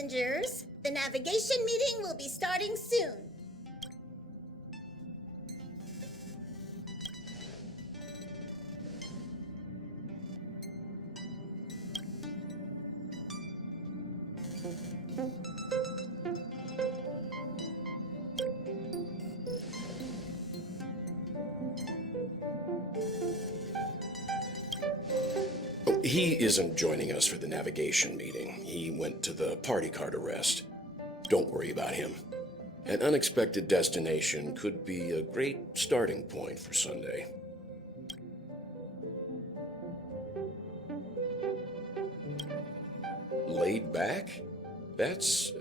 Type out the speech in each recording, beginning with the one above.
passengers. The navigation meeting will be starting soon. He isn't joining us for the navigation meeting. He went to the party card arrest. Don't worry about him. An unexpected destination could be a great starting point for Sunday. Laid back? That's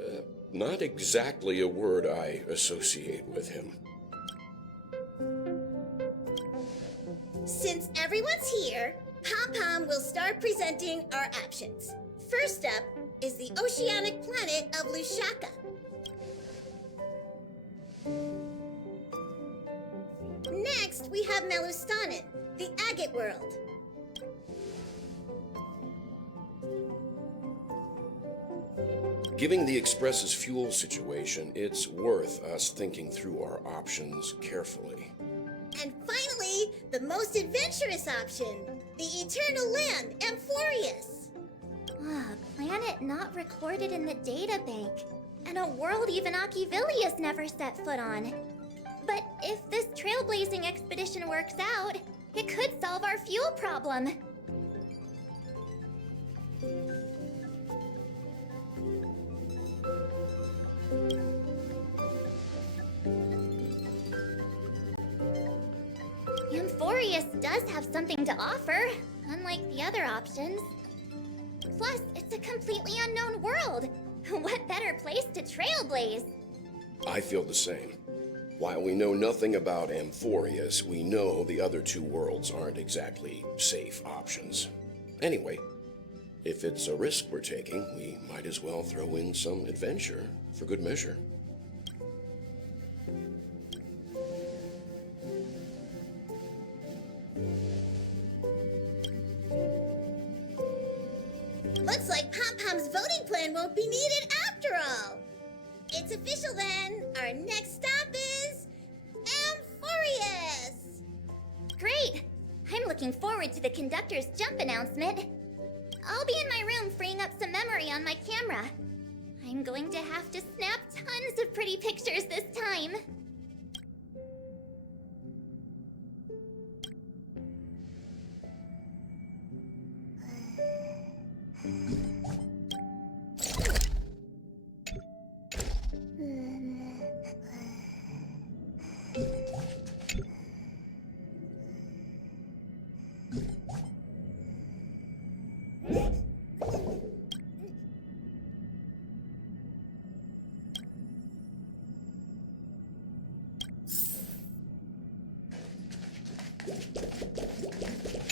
not exactly a word I associate with him. Since everyone's here, Pom-Pom will start presenting our options. First up is the oceanic planet of Lushaka. Next, we have Melustanin, the agate world. Given the Express's fuel situation, it's worth us thinking through our options carefully. And finally, the most adventurous option, the eternal land, Amphorius. Planet not recorded in the databank, and a world even Achivilius never set foot on. But if this trailblazing expedition works out, it could solve our fuel problem. Amphorius does have something to offer, unlike the other options. Plus, it's a completely unknown world. What better place to trailblaze? I feel the same. While we know nothing about Amphorius, we know the other two worlds aren't exactly safe options. Anyway, if it's a risk we're taking, we might as well throw in some adventure for good measure. Looks like Pom-Pom's voting plan won't be needed after all. It's official then. Our next stop is Amphorius. Great! I'm looking forward to the conductor's jump announcement. I'll be in my room freeing up some memory on my camera. I'm going to have to snap tons of pretty pictures this time.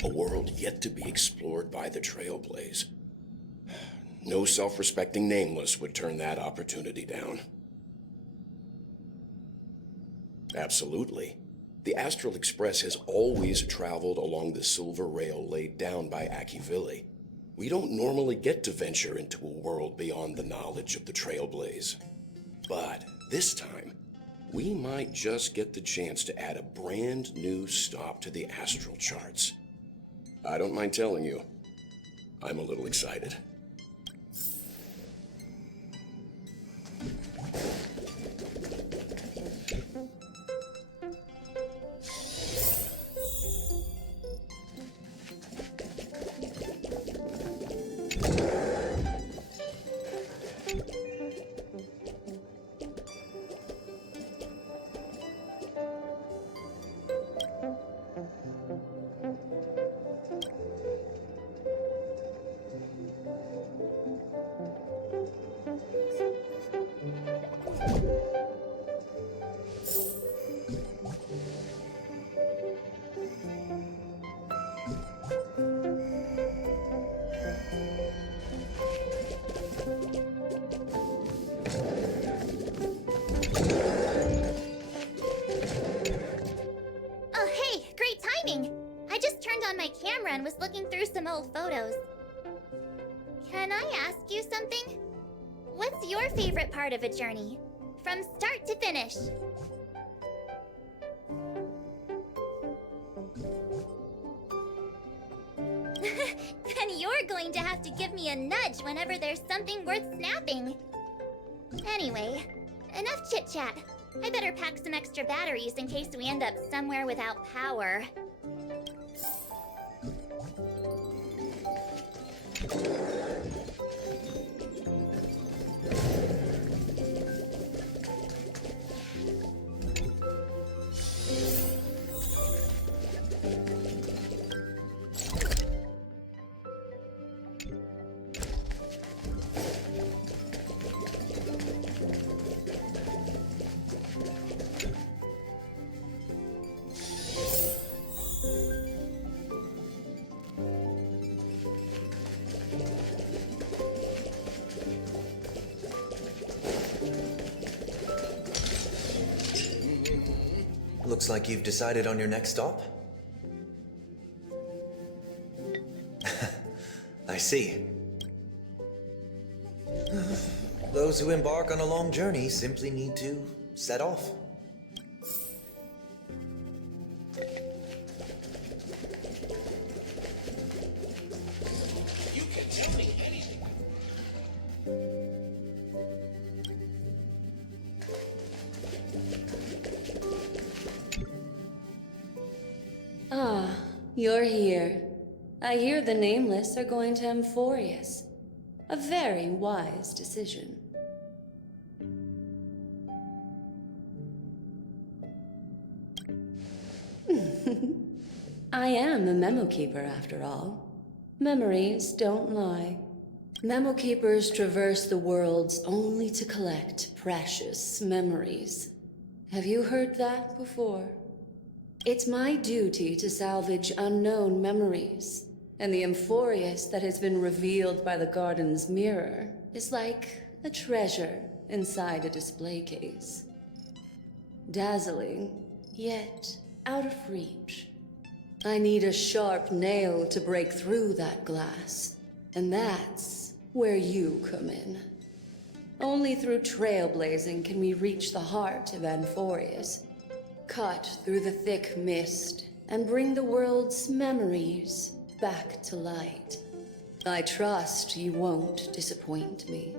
A world yet to be explored by the Trailblaze. No self-respecting nameless would turn that opportunity down. Absolutely. The Astral Express has always traveled along the silver rail laid down by Achivili. We don't normally get to venture into a world beyond the knowledge of the Trailblaze. But this time, we might just get the chance to add a brand new stop to the astral charts. I don't mind telling you, I'm a little excited. and was looking through some old photos. Can I ask you something? What's your favorite part of a journey? From start to finish. Then you're going to have to give me a nudge whenever there's something worth snapping. Anyway, enough chit-chat. I better pack some extra batteries in case we end up somewhere without power. Looks like you've decided on your next stop. I see. Those who embark on a long journey simply need to set off. You can tell me anything. Ah, you're here. I hear the Nameless are going to Amphorius. A very wise decision. I am a memo keeper after all. Memories don't lie. Memo keepers traverse the worlds only to collect precious memories. Have you heard that before? It's my duty to salvage unknown memories, and the Amphorius that has been revealed by the garden's mirror is like a treasure inside a display case. Dazzling, yet out of reach. I need a sharp nail to break through that glass, and that's where you come in. Only through trailblazing can we reach the heart of Amphorius, cut through the thick mist, and bring the world's memories back to light. I trust you won't disappoint me.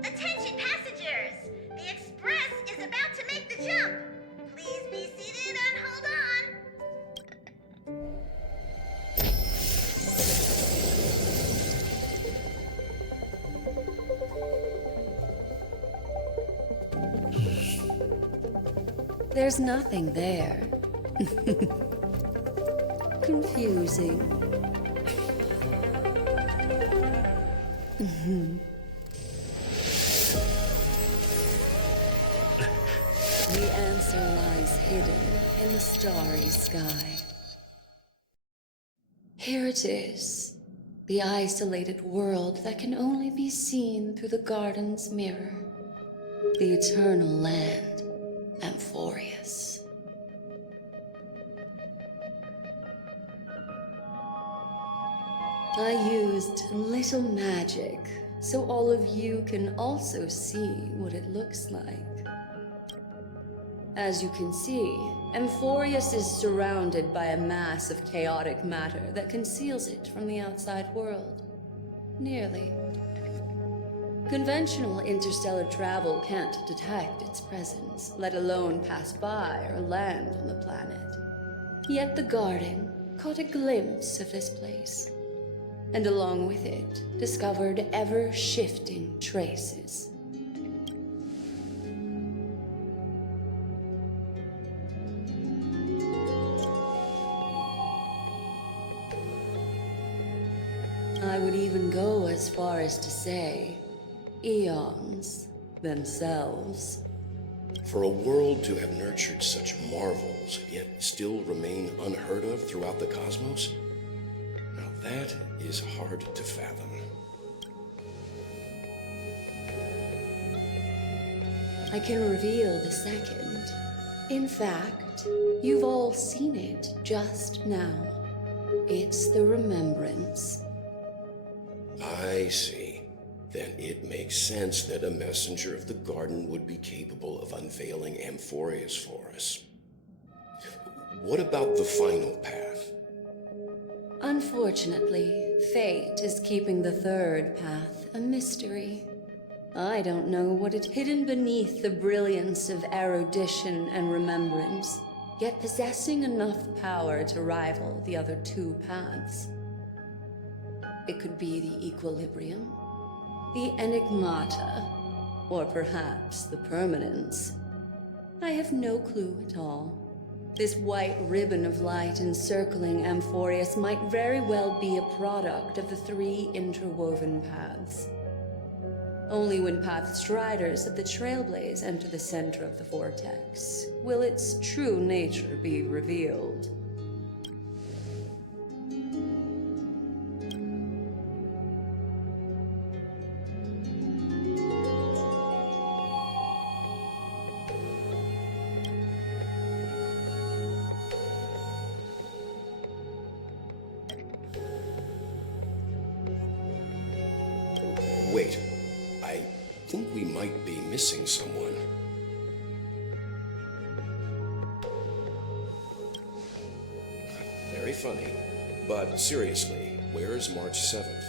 Attention passengers! The express is about to make the jump. Please be seated and hold on. There's nothing there. Confusing. The answer lies hidden in the starry sky. Here it is, the isolated world that can only be seen through the garden's mirror. The eternal land, Amphorius. I used a little magic so all of you can also see what it looks like. As you can see, Amphorius is surrounded by a mass of chaotic matter that conceals it from the outside world. Nearly. Conventional interstellar travel can't detect its presence, let alone pass by or land on the planet. Yet the garden caught a glimpse of this place, and along with it, discovered ever-shifting traces. I would even go as far as to say, eons themselves. For a world to have nurtured such marvels, yet still remain unheard of throughout the cosmos? Now that is hard to fathom. I can reveal the second. In fact, you've all seen it just now. It's the remembrance. I see. Then it makes sense that a messenger of the garden would be capable of unveiling Amphorius for us. What about the final path? Unfortunately, fate is keeping the third path a mystery. I don't know what is hidden beneath the brilliance of erudition and remembrance, yet possessing enough power to rival the other two paths. It could be the equilibrium, the enigmata, or perhaps the permanence. I have no clue at all. This white ribbon of light encircling Amphorius might very well be a product of the three interwoven paths. Only when path striders of the Trailblaze enter the center of the vortex will its true nature be revealed. Wait, I think we might be missing someone. Very funny. But seriously, where is March 7th?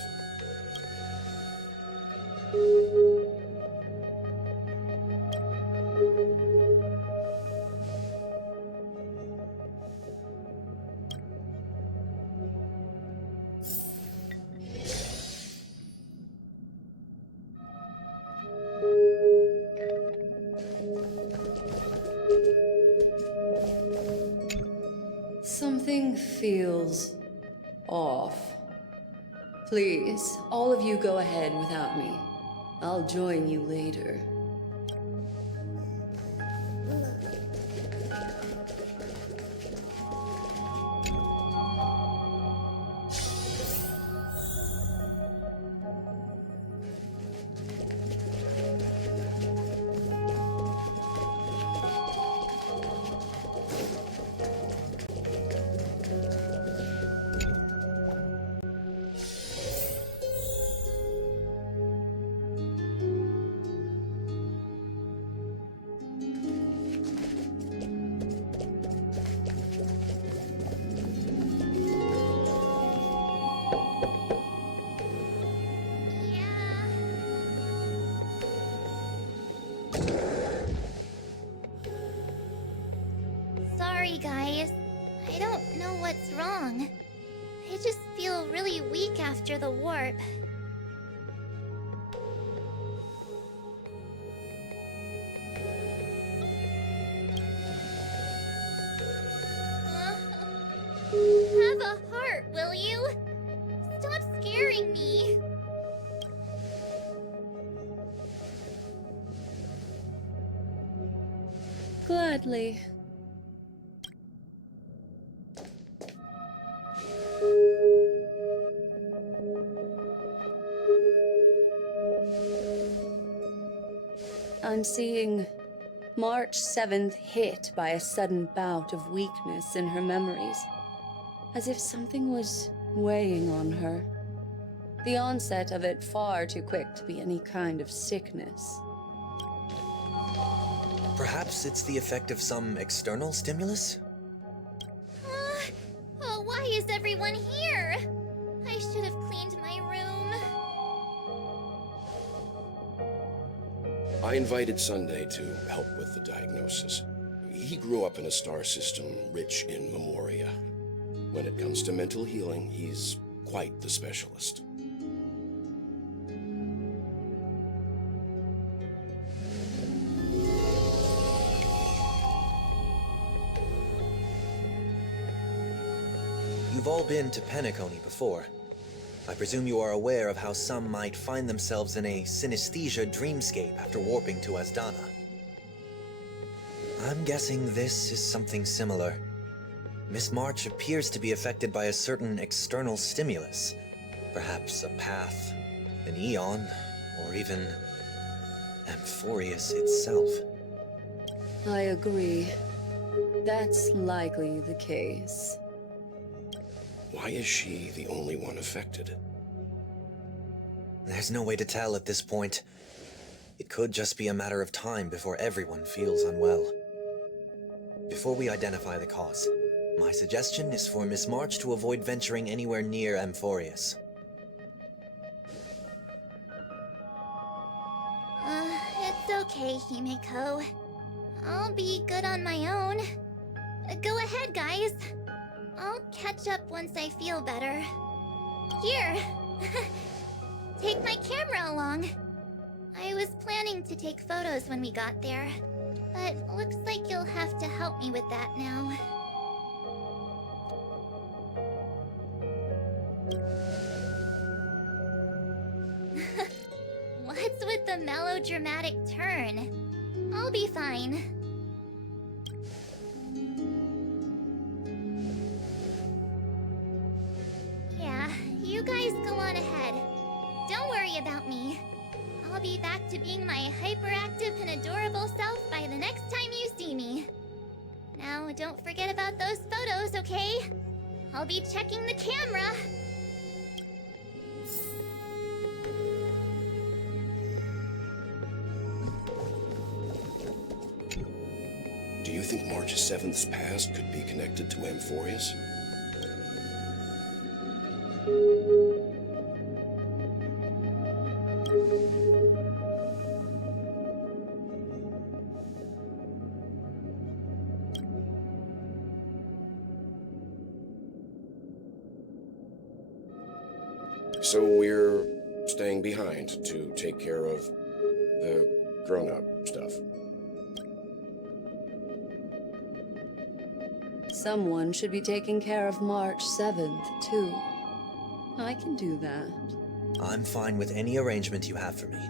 Something feels off. Please, all of you go ahead without me. I'll join you later. Sorry, guys. I don't know what's wrong. I just feel really weak after the warp. Have a heart, will you? Stop scaring me. Gladly. I'm seeing March 7th hit by a sudden bout of weakness in her memories, as if something was weighing on her. The onset of it far too quick to be any kind of sickness. Perhaps it's the effect of some external stimulus? Oh, why is everyone here? I should have cleaned my room. I invited Sunday to help with the diagnosis. He grew up in a star system rich in memoria. When it comes to mental healing, he's quite the specialist. You've all been to Penacony before. I presume you are aware of how some might find themselves in a synesthesia dreamscape after warping to Asdana. I'm guessing this is something similar. Miss March appears to be affected by a certain external stimulus. Perhaps a path, an eon, or even Amphorius itself. I agree. That's likely the case. Why is she the only one affected? There's no way to tell at this point. It could just be a matter of time before everyone feels unwell. Before we identify the cause, my suggestion is for Miss March to avoid venturing anywhere near Amphorius. It's okay, Himeko. I'll be good on my own. Go ahead, guys. I'll catch up once I feel better. Here! Take my camera along. I was planning to take photos when we got there, but looks like you'll have to help me with that now. What's with the melodramatic turn? I'll be fine. Yeah, you guys go on ahead. Don't worry about me. I'll be back to being my hyperactive and adorable self by the next time you see me. Now, don't forget about those photos, okay? I'll be checking the camera. Do you think March's 7th's past could be connected to Amphorius? So we're staying behind to take care of the grown-up stuff. Someone should be taking care of March 7th, too. I can do that. I'm fine with any arrangement you have for me.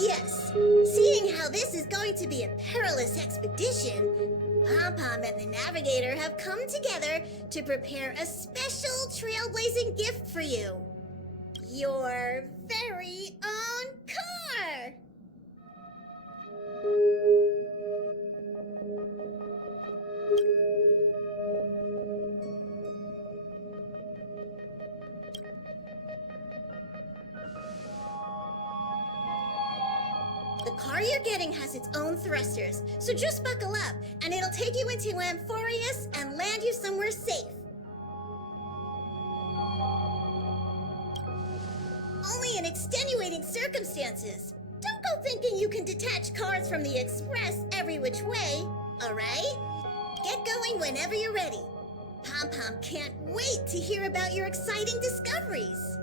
Yes, seeing how this is going to be a perilous expedition, Pom-Pom and the Navigator have come together to prepare a special trailblazing gift for you. Your very own car! The car you're getting has its own thrusters, so just buckle up, and it'll take you into Amphorius and land you somewhere safe. Only in extenuating circumstances. Don't go thinking you can detach cars from the Express every which way, alright? Get going whenever you're ready. Pom-Pom can't wait to hear about your exciting discoveries.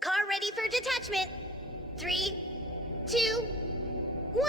Car ready for detachment. 3, 2, 1.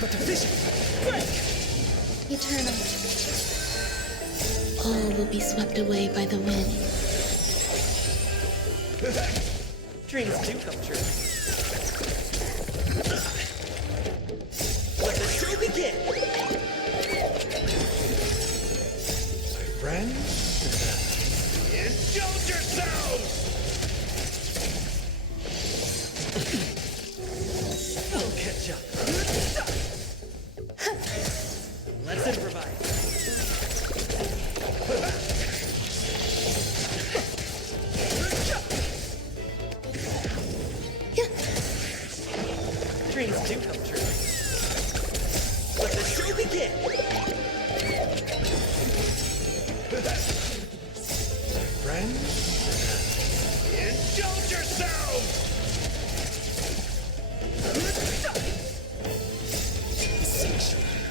but efficient. Quick! Eternal. All will be swept away by the wind. Dreams do come true. Let the show begin! My friends, indulge yourselves! I'll catch up. Let's improvise. Dreams do come true. Let the show begin! My friends, indulge yourselves!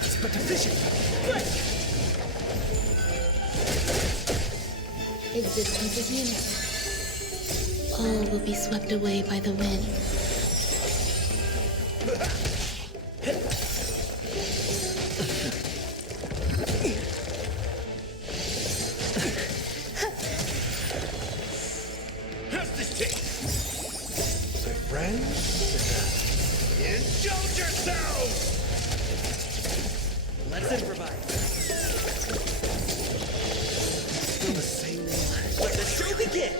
It's but efficient. Quick! Existence is unity. All will be swept away by the wind. How's this taste? My friends, indulge yourselves! Let's improvise. Still the same one. Let the show begin!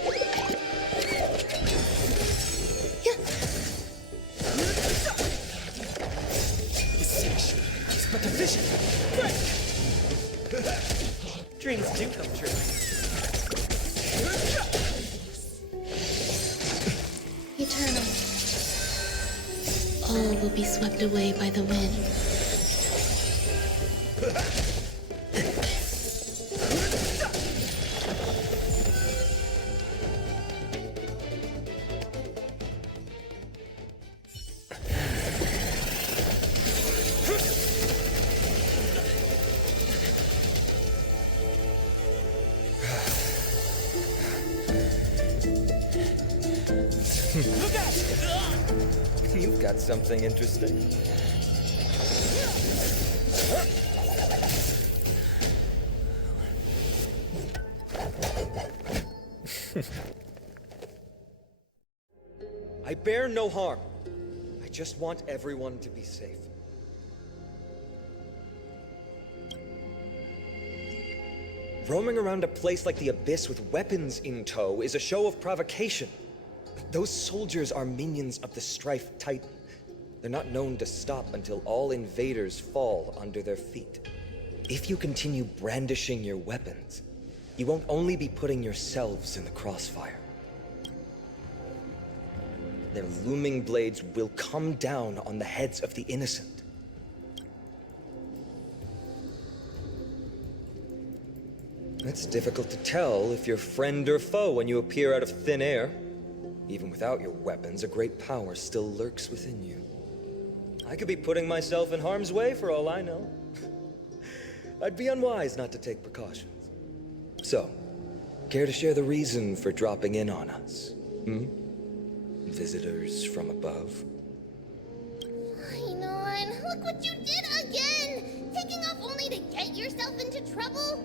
It's but efficient. Quick! Dreams do come true. Eternal. All will be swept away by the wind. Look out! You've got something interesting. I bear no harm. I just want everyone to be safe. Roaming around a place like the Abyss with weapons in tow is a show of provocation. Those soldiers are minions of the Strife Titan. They're not known to stop until all invaders fall under their feet. If you continue brandishing your weapons, you won't only be putting yourselves in the crossfire. Their looming blades will come down on the heads of the innocent. It's difficult to tell if you're friend or foe when you appear out of thin air. Even without your weapons, a great power still lurks within you. I could be putting myself in harm's way for all I know. I'd be unwise not to take precautions. So, care to share the reason for dropping in on us? Visitors from above? Fine on, look what you did again! Taking off only to get yourself into trouble?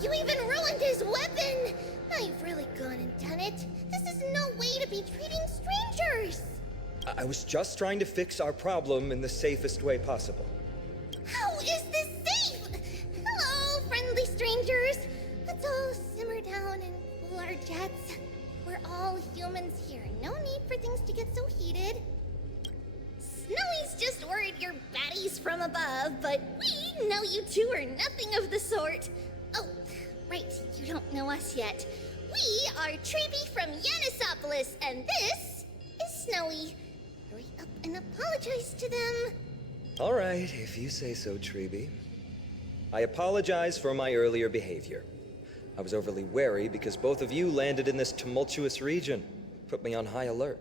You even ruined his weapon! Now you've really gone and done it. This is no way to be treating strangers! I was just trying to fix our problem in the safest way possible. How is this safe? Hello, friendly strangers. Let's all simmer down and cool our jets. We're all humans here. No need for things to get so heated. Snowy's just worried you're baddies from above, but we know you two are nothing of the sort. Oh, right, you don't know us yet. We are Treeby from Yanisopolis, and this is Snowy. Hurry up and apologize to them. All right, if you say so, Treeby. I apologize for my earlier behavior. I was overly wary because both of you landed in this tumultuous region. Put me on high alert.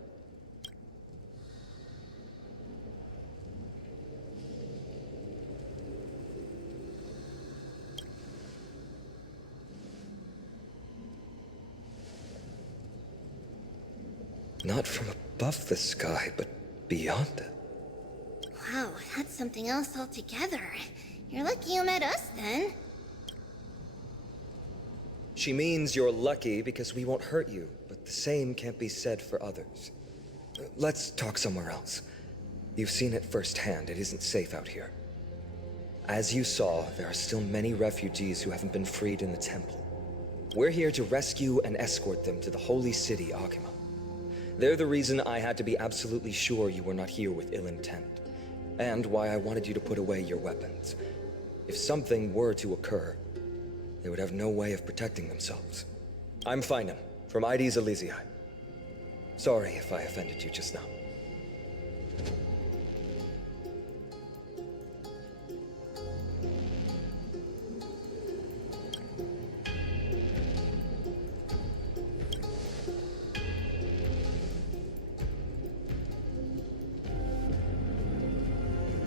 Not from above the sky, but beyond it. Wow, that's something else altogether. You're lucky you met us then. She means you're lucky because we won't hurt you, but the same can't be said for others. Let's talk somewhere else. You've seen it firsthand. It isn't safe out here. As you saw, there are still many refugees who haven't been freed in the temple. We're here to rescue and escort them to the holy city, Akima. They're the reason I had to be absolutely sure you were not here with ill intent, and why I wanted you to put away your weapons. If something were to occur, they would have no way of protecting themselves. I'm Finan, from Ides Elysiae. Sorry if I offended you just now.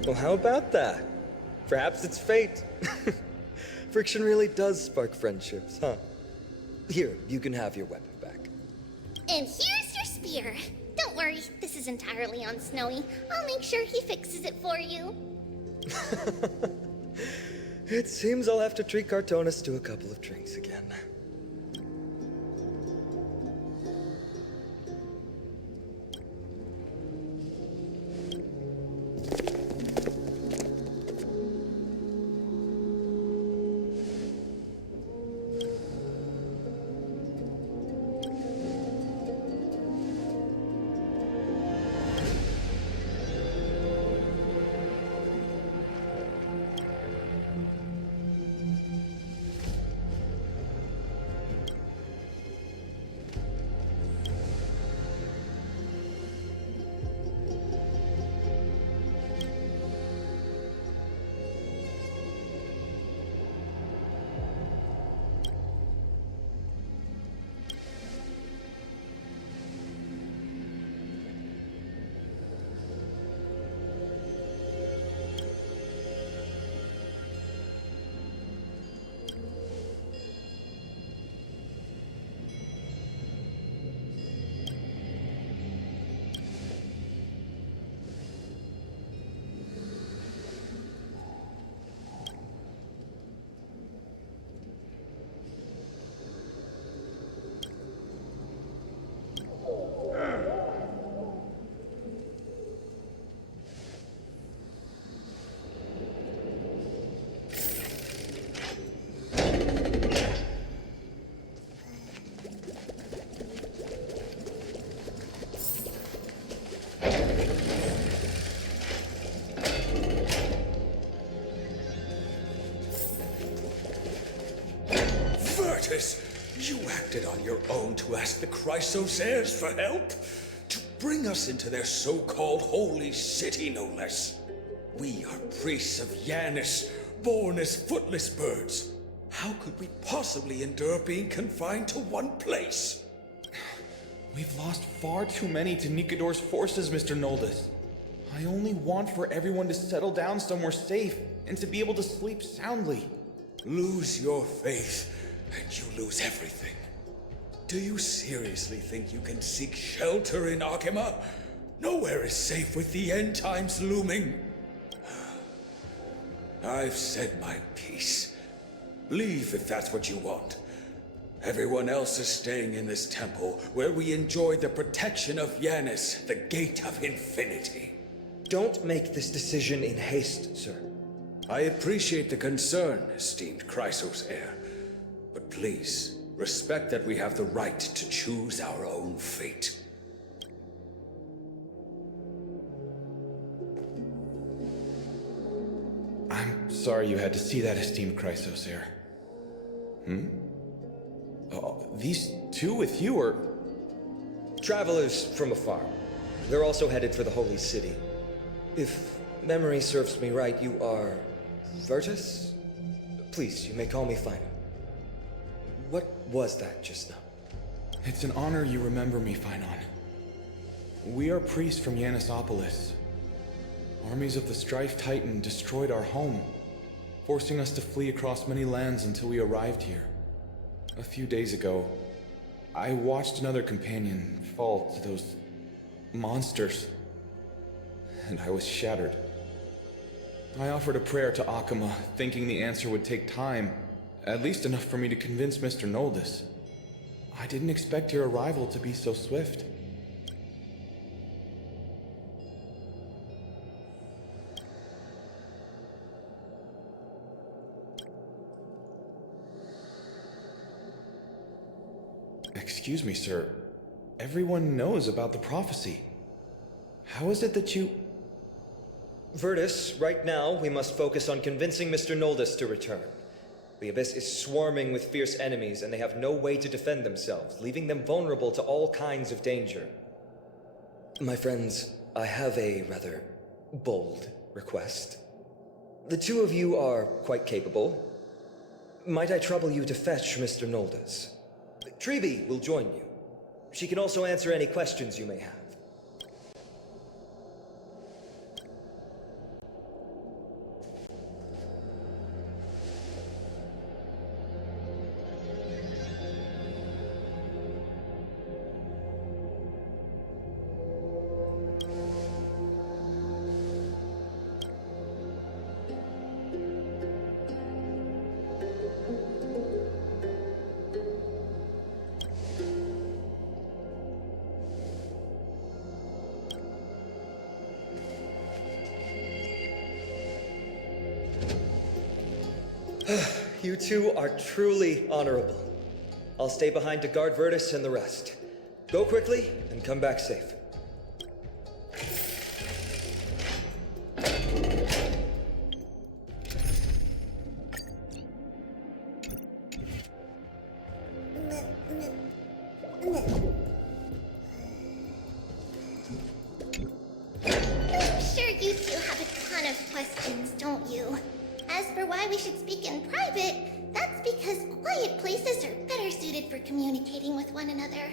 Well, how about that? Perhaps it's fate. Friction really does spark friendships, huh? Here, you can have your weapon back. And here's your spear. Don't worry, this is entirely on Snowy. I'll make sure he fixes it for you. It seems I'll have to treat Cartonis to a couple of drinks again. You acted on your own to ask the Chrysos heirs for help? To bring us into their so-called holy city, no less. We are priests of Yanis, born as footless birds. How could we possibly endure being confined to one place? We've lost far too many to Nikador's forces, Mr. Noldus. I only want for everyone to settle down somewhere safe and to be able to sleep soundly. Lose your faith, and you lose everything. Do you seriously think you can seek shelter in Akima? Nowhere is safe with the end times looming. I've said my piece. Leave if that's what you want. Everyone else is staying in this temple, where we enjoy the protection of Yanis, the Gate of Infinity. Don't make this decision in haste, sir. I appreciate the concern, esteemed Chrysos heir. But please, respect that we have the right to choose our own fate. I'm sorry you had to see that, esteemed Chrysos heir. These two with you are... Travelers from afar. They're also headed for the holy city. If memory serves me right, you are... Virtus? Please, you may call me Finan. What was that just now? It's an honor you remember me, Finan. We are priests from Yanisopolis. Armies of the Strife Titan destroyed our home, forcing us to flee across many lands until we arrived here. A few days ago, I watched another companion fall to those monsters, and I was shattered. I offered a prayer to Akama, thinking the answer would take time, at least enough for me to convince Mr. Noldus. I didn't expect your arrival to be so swift. Excuse me, sir. Everyone knows about the prophecy. How is it that you... Virtus, right now we must focus on convincing Mr. Noldus to return. The Abyss is swarming with fierce enemies, and they have no way to defend themselves, leaving them vulnerable to all kinds of danger. My friends, I have a rather bold request. The two of you are quite capable. Might I trouble you to fetch Mr. Noldus? Treeby will join you. She can also answer any questions you may have. You two are truly honorable. I'll stay behind to guard Virtus and the rest. Go quickly and come back safe. I'm sure you two have a ton of questions, don't you? As for why we should speak in private, that's because quiet places are better suited for communicating with one another.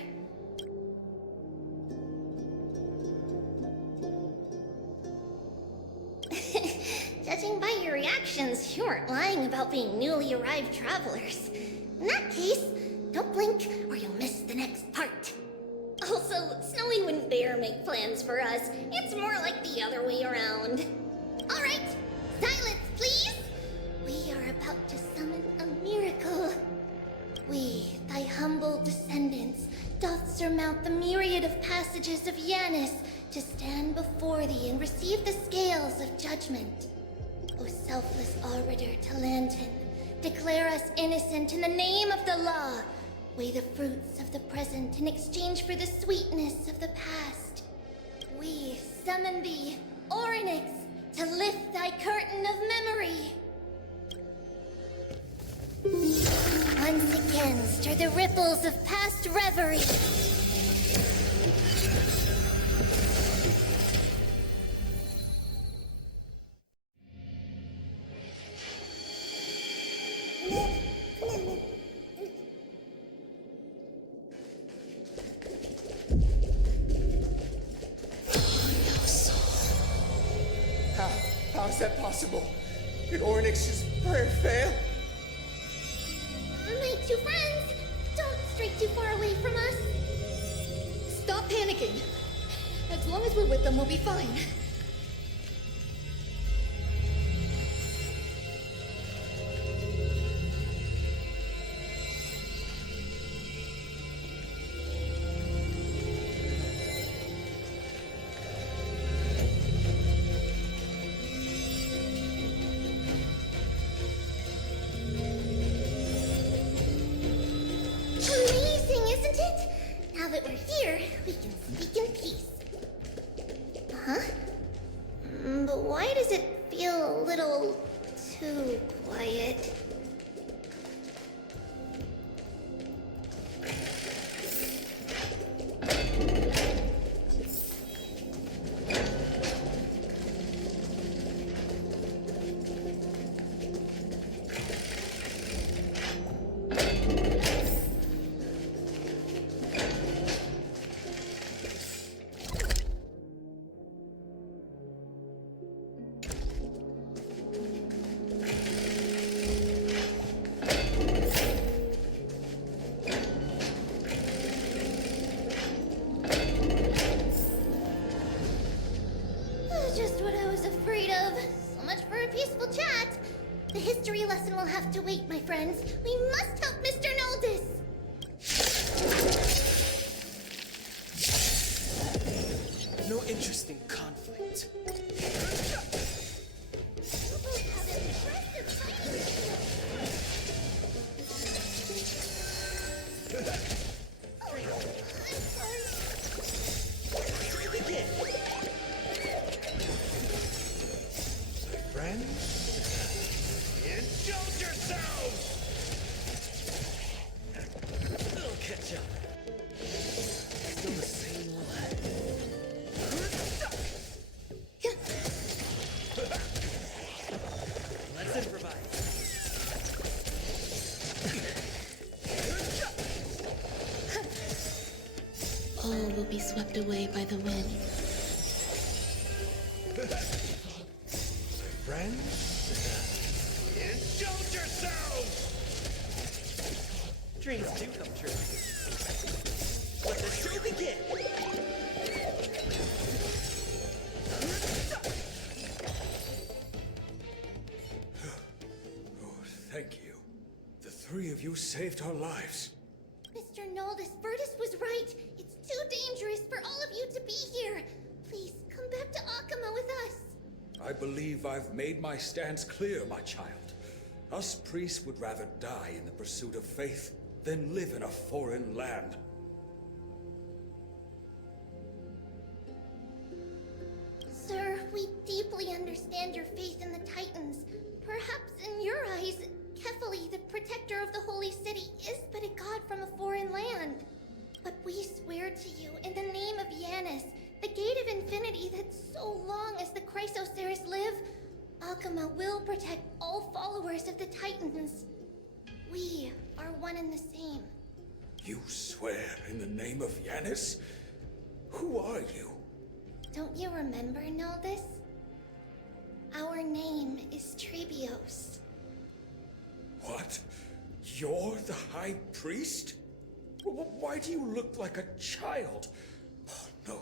Judging by your reactions, you aren't lying about being newly arrived travelers. In that case, don't blink or you'll miss the next part. Also, Snowy wouldn't dare make plans for us. It's more like the other way around. Alright, silence, please! We are about to summon a miracle. We, thy humble descendants, doth surmount the myriad of passages of Yanis to stand before thee and receive the scales of judgment. O selfless arbiter Talantin, declare us innocent in the name of the law. Weigh the fruits of the present in exchange for the sweetness of the past. We summon thee, Orynyx, to lift thy curtain of memory. Once again, stir the ripples of past reverie. How is that possible? Did Orynyx's prayer fail? My two friends, don't stray too far away from us. Stop panicking. As long as we're with them, we'll be fine. Amazing, isn't it? Now that we're here, we can speak in peace. Huh? But why does it feel a little too quiet? Just what I was afraid of. much for a peaceful chat. The history lesson will have to wait, my friends. We must help Mr. Noldus! No interest in conflict. All will be swept away by the wind. Friends? Indulge yourselves! Dreams do come true. Let the show begin! Oh, thank you. The three of you saved our lives. Mr. Noldus, Virtus was right. It's too dangerous for all of you to be here. Please, come back to Akama with us. I believe I've made my stance clear, my child. Us priests would rather die in the pursuit of faith than live in a foreign land. Sir, we deeply understand your faith in the Titans. Perhaps in your eyes, Kefali, the protector of the Holy City, is but a god from a foreign land. But we swear to you, in the name of Yanis, the Gate of Infinity, that so long as the Chrysoceres live, Akama will protect all followers of the Titans. We are one and the same. You swear in the name of Yanis? Who are you? Don't you remember, Noldus? Our name is Trebios. What? You're the High Priest? Why do you look like a child? Oh, no.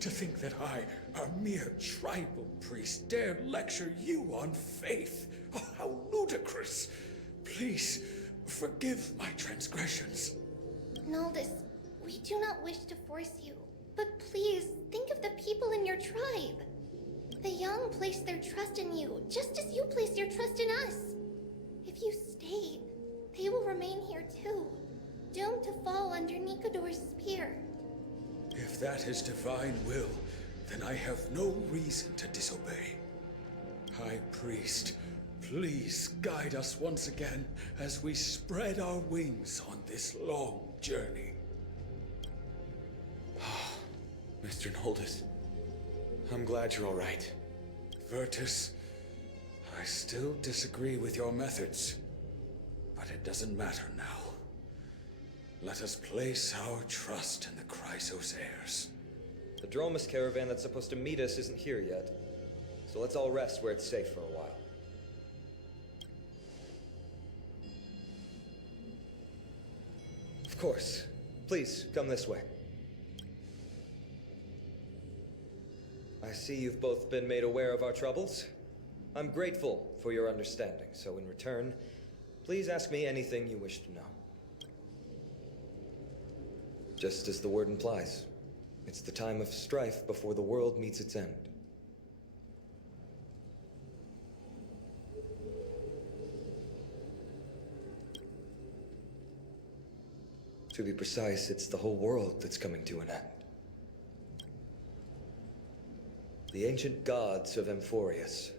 To think that I, a mere tribal priest, dare lecture you on faith. Oh, how ludicrous. Please, forgive my transgressions. Noldus, we do not wish to force you, but please think of the people in your tribe. The young place their trust in you, just as you place your trust in us. If you stay, they will remain here too, doomed to fall under Nikodor's spear. If that is divine will, then I have no reason to disobey. High Priest, please guide us once again as we spread our wings on this long journey. Mr. Noldus, I'm glad you're all right. Virtus, I still disagree with your methods, but it doesn't matter now. Let us place our trust in the Chrysoceres. The Dromus caravan that's supposed to meet us isn't here yet, so let's all rest where it's safe for a while. Of course. Please, come this way. I see you've both been made aware of our troubles. I'm grateful for your understanding, so in return, please ask me anything you wish to know. Just as the word implies, it's the time of strife before the world meets its end. To be precise, it's the whole world that's coming to an end. The ancient gods of Amphorius,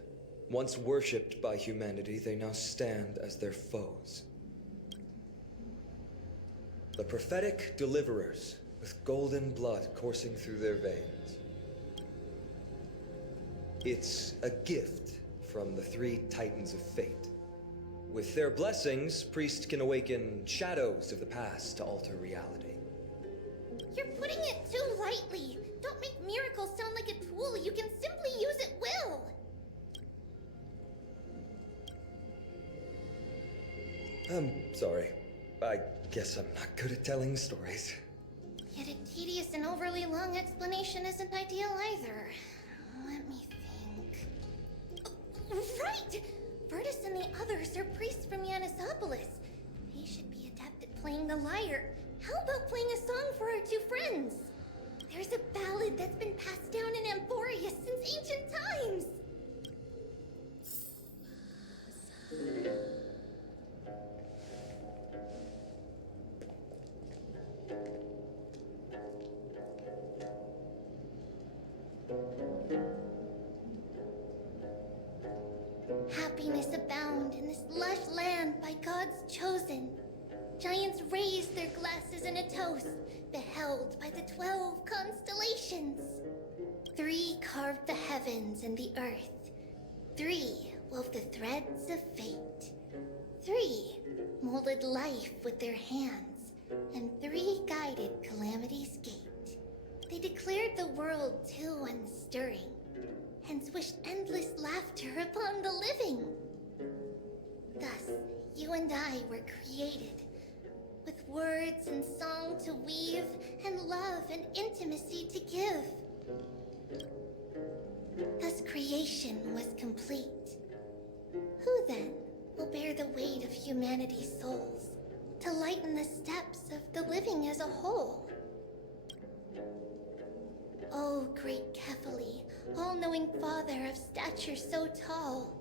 once worshipped by humanity, they now stand as their foes. The prophetic deliverers, with golden blood coursing through their veins. It's a gift from the three Titans of Fate. With their blessings, priests can awaken shadows of the past to alter reality. You're putting it too lightly. Don't make miracles sound like a tool you can simply use at will. I'm sorry. I guess I'm not good at telling stories. Yet a tedious and overly long explanation isn't ideal either. Let me think. right! Virtus and the others are priests from Yanisopolis. They should be adept at playing the lyre. How about playing a song for our two friends? There's a ballad that's been passed down in Amphoria since ancient times! Happiness abound in this lush land by God's chosen. Giants raised their glasses in a toast, beheld by the 12 constellations. 3 carved the heavens and the earth. 3 wove the threads of fate. 3 molded life with their hands, and 3 guided calamity's gate. They declared the world too unstirring, hence wished endless laughter upon the living. Thus, you and I were created, with words and song to weave, and love and intimacy to give. Thus creation was complete. Who then will bear the weight of humanity's souls, to lighten the steps of the living as a whole? O great Kephali, all-knowing father of stature so tall,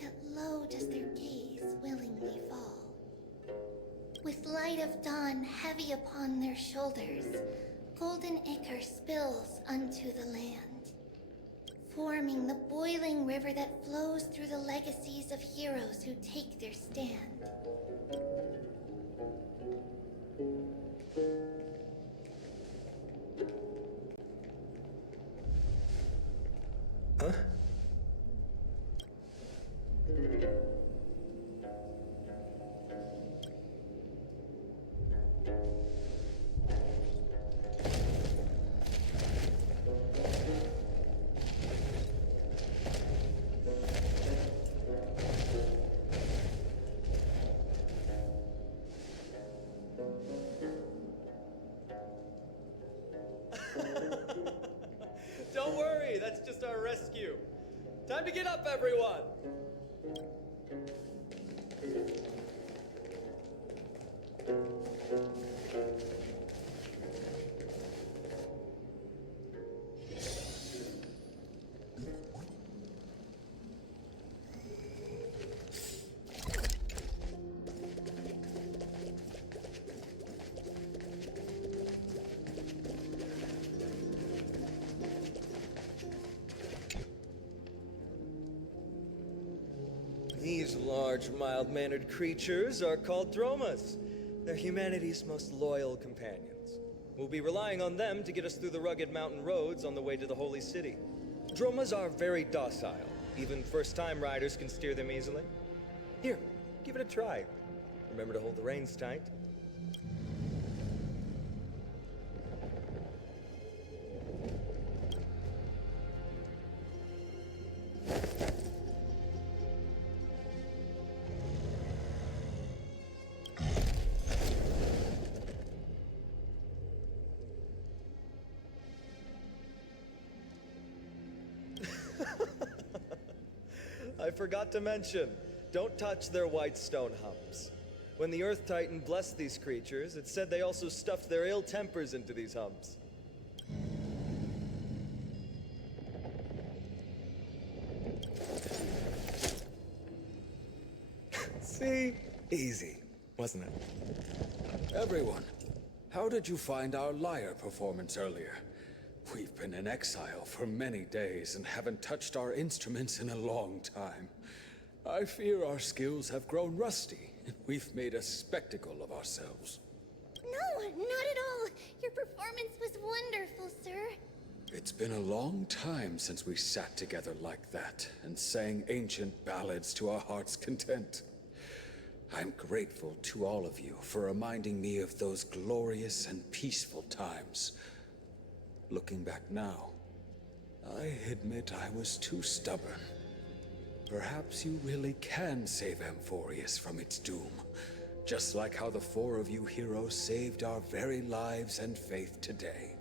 yet low does their gaze willingly fall. With light of dawn heavy upon their shoulders, golden ichor spills unto the land, forming the boiling river that flows through the legacies of heroes who take their stand. Huh? Don't worry, that's just our rescue. Time to get up, everyone! These large, mild-mannered creatures are called Dromas. They're humanity's most loyal companions. We'll be relying on them to get us through the rugged mountain roads on the way to the Holy City. Dromas are very docile. Even first-time riders can steer them easily. Here, give it a try. Remember to hold the reins tight. I forgot to mention, don't touch their white stone humps. When the Earth Titan blessed these creatures, it said they also stuffed their ill tempers into these humps. See? Easy, wasn't it? Everyone, how did you find our lyre performance earlier? We've been in exile for many days and haven't touched our instruments in a long time. I fear our skills have grown rusty, and we've made a spectacle of ourselves. No, not at all. Your performance was wonderful, sir. It's been a long time since we sat together like that and sang ancient ballads to our heart's content. I'm grateful to all of you for reminding me of those glorious and peaceful times. Looking back now, I admit I was too stubborn. Perhaps you really can save Amphorius from its doom, just like how the 4 of you heroes saved our very lives and faith today.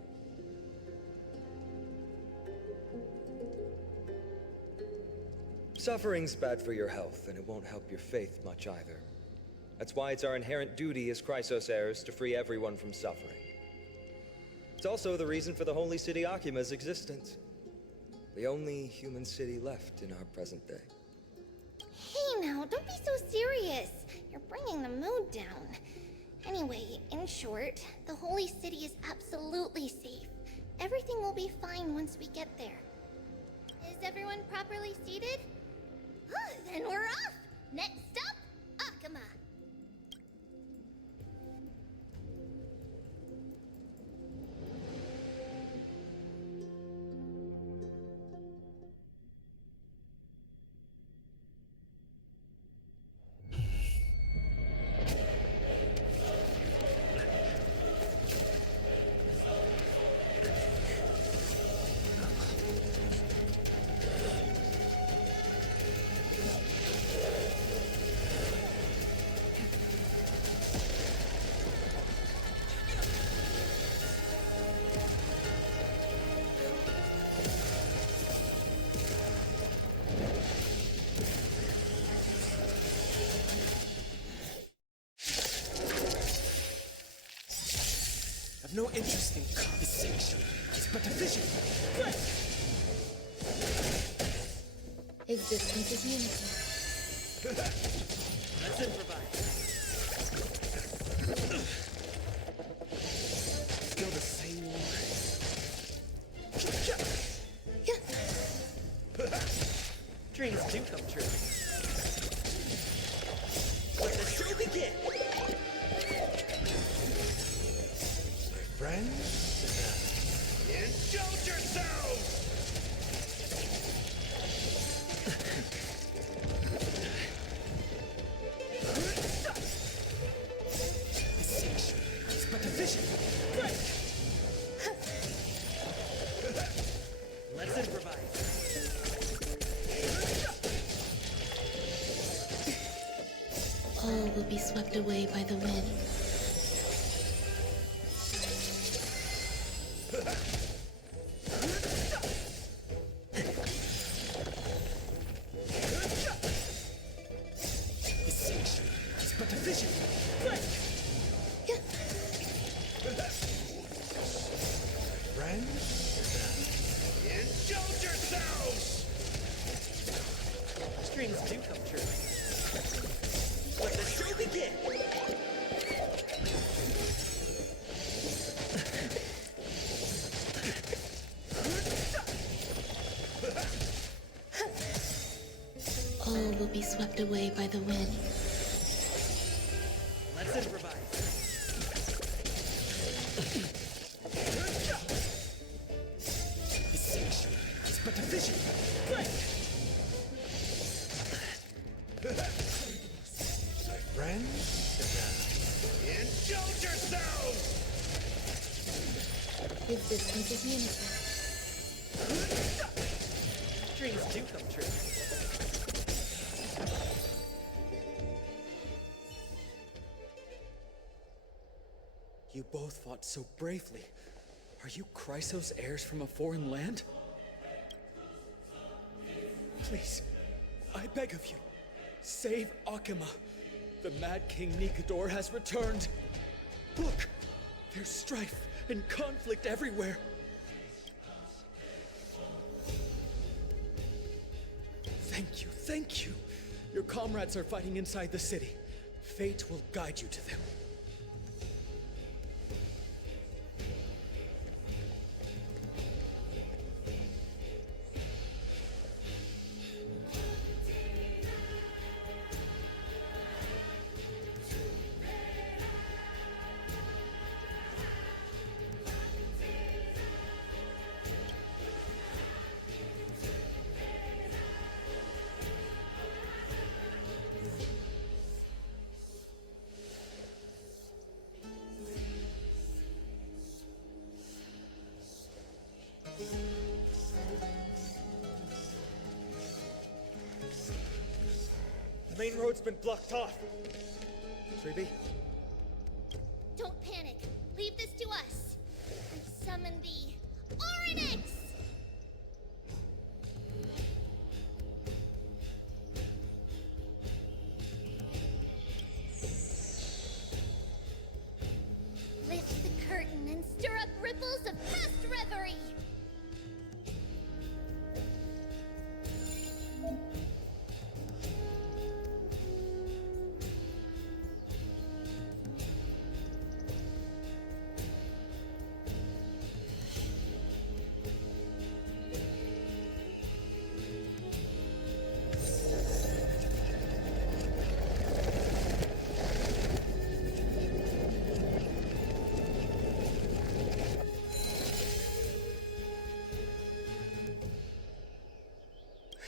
Suffering's bad for your health, and it won't help your faith much either. That's why it's our inherent duty as Chrysos heirs to free everyone from suffering. It's also the reason for the Holy City Akima's existence. The only human city left in our present day. Hey now, don't be so serious. You're bringing the mood down. Anyway, in short, the Holy City is absolutely safe. Everything will be fine once we get there. Is everyone properly seated? Then we're off! Next stop, Akama! No interest in conversation. It's but a vision. Existence is unity. Let's improvise. Still the same one. Dreams do come true. Let the show begin. Friends, indulge yourselves! It's but a vision. Let's improvise. All will be swept away by the wind. All will be swept away by the wind. Let's improvise. It's but a vision. Friends, indulge yourselves! Existence is unity. Dreams do come true. You both fought so bravely. Are you Chrysos heirs from a foreign land? Please, I beg of you, save Akama. The Mad King Nikador has returned. Look, there's strife and conflict everywhere. Thank you. Your comrades are fighting inside the city. Fate will guide you to them. The main road's been blocked off. 3B? Don't panic. Leave this to us. I summon the Oryx!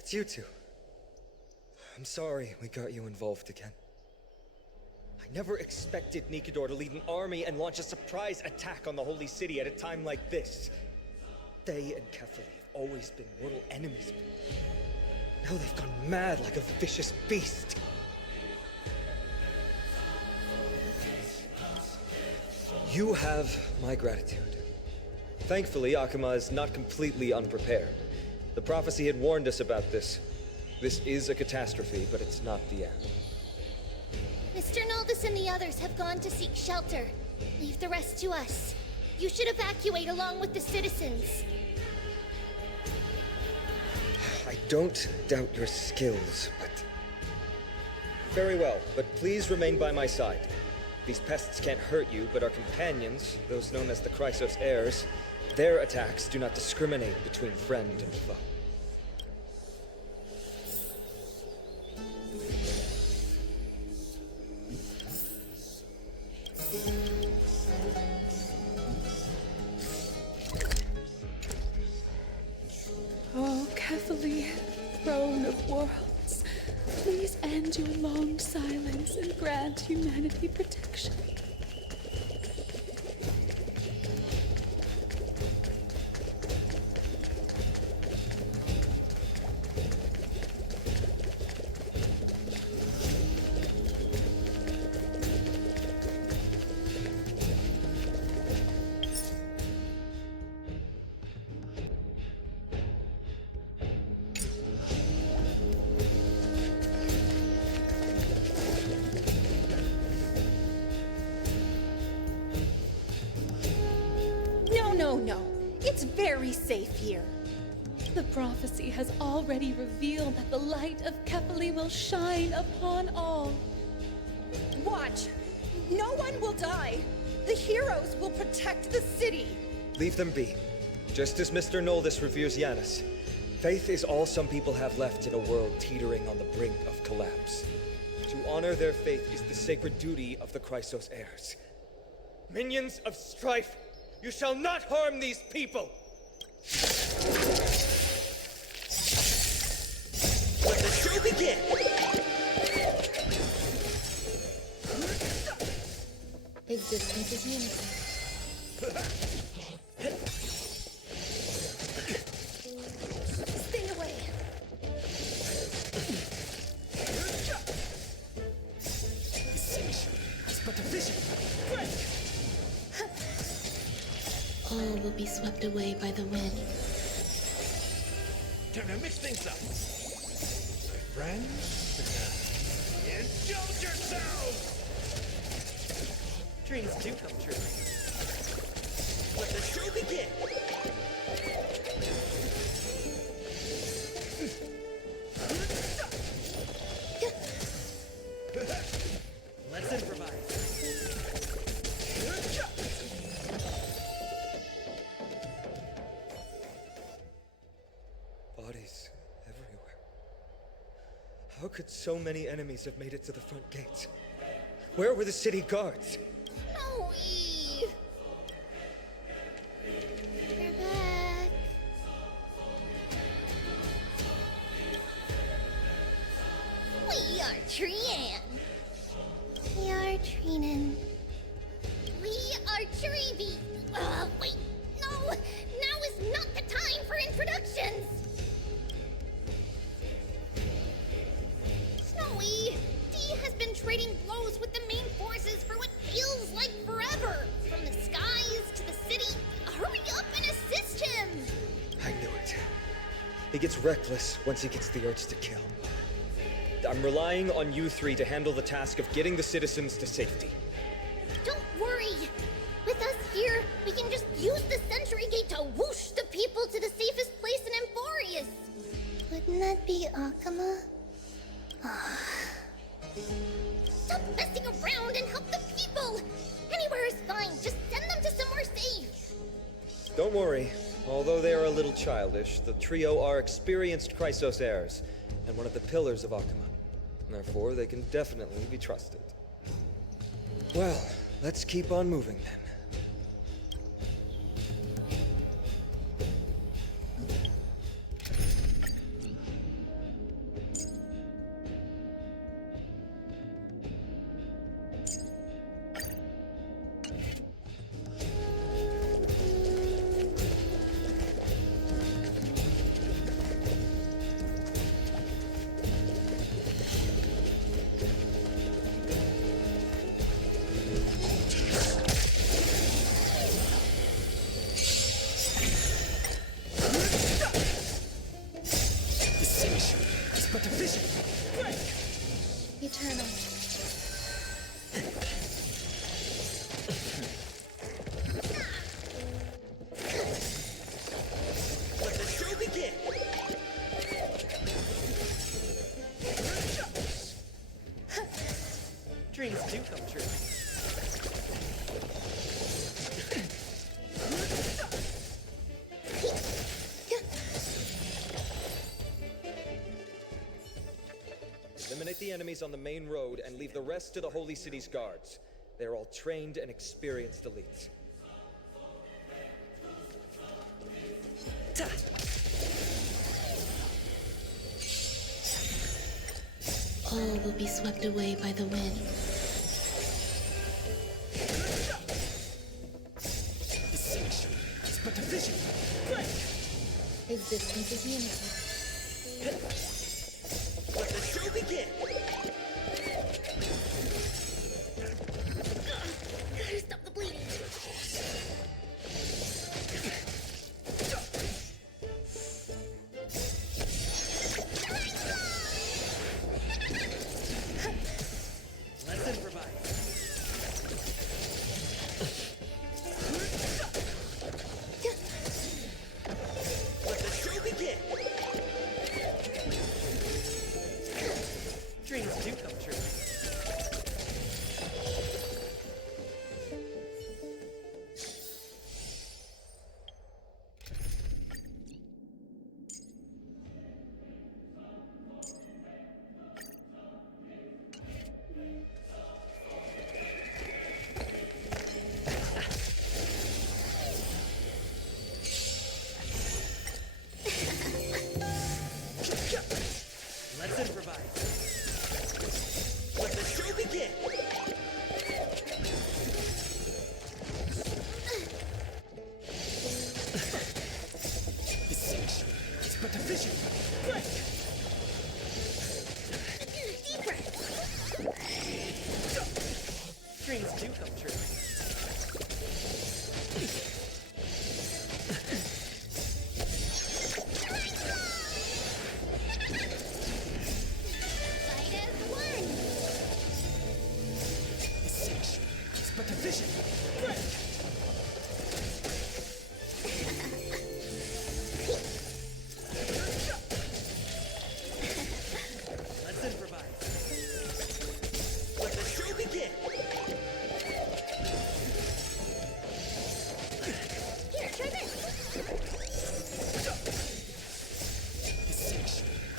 It's you two. I'm sorry we got you involved again. I never expected Nikador to lead an army and launch a surprise attack on the Holy City at a time like this. They and Kefali have always been mortal enemies. Now they've gone mad like a vicious beast. You have my gratitude. Thankfully, Akama is not completely unprepared. The prophecy had warned us about this. This is a catastrophe, but it's not the end. Mr. Noldus and the others have gone to seek shelter. Leave the rest to us. You should evacuate along with the citizens. I don't doubt your skills, but... Very well, but please remain by my side. These pests can't hurt you, but our companions, those known as the Chrysos heirs, their attacks do not discriminate between friend and foe. Oh, Kefali, throne of worlds, please end your long silence and grant humanity protection. No. It's very safe here. The prophecy has already revealed that the light of Kefali will shine upon all. Watch. No one will die. The heroes will protect the city. Leave them be. Just as Mr. Noldus reveres Yanis, faith is all some people have left in a world teetering on the brink of collapse. To honor their faith is the sacred duty of the Chrysos heirs. Minions of strife, you shall not harm these people! Let the show begin! Existence is meaningful. Stay away. It's but a vision. All will be swept away by the wind. Time to mix things up. My friends, indulge yourselves! Dreams do come true. Let the show begin! Let's improvise. Bodies everywhere. How could so many enemies have made it to the front gates? Where were the city guards? Chloe! You're back. We are Trian. We are Trinan. We are Treevy. Wait. No! Now is not the time for introductions! Snowy, Dee has been trading blows with the main forces for what feels like forever. From the skies to the city. Hurry up and assist him! I knew it. He gets reckless once he gets the urge to kill. I'm relying on you three to handle the task of getting the citizens to safety. Don't worry. With us here, we can just use the Sentry Gate to whoosh the people to the safest place in Emborius. Wouldn't that be Akama? Stop messing around and help the people! Anywhere is fine, just send them to somewhere safe! Don't worry. Although they are a little childish, the trio are experienced Chrysos heirs, and one of the pillars of Akama. Therefore, they can definitely be trusted. Well, let's keep on moving then. but a vision. Eternal. Let the show begin. Dreams do come true. Eliminate the enemies on the main road and leave the rest to the Holy City's guards. They're all trained and experienced elites. All will be swept away by the wind. It's but a vision. Existence is unity. Let the show begin. Gotta stop the bleeding. Let's improvise. Let the show begin. Dreams do come true. Let's improvise. Let the show begin. It's but a vision. Deep breath. Dreams do come true. Fight as one. It's but a vision. Let's improvise. Let the show begin. Here, try this.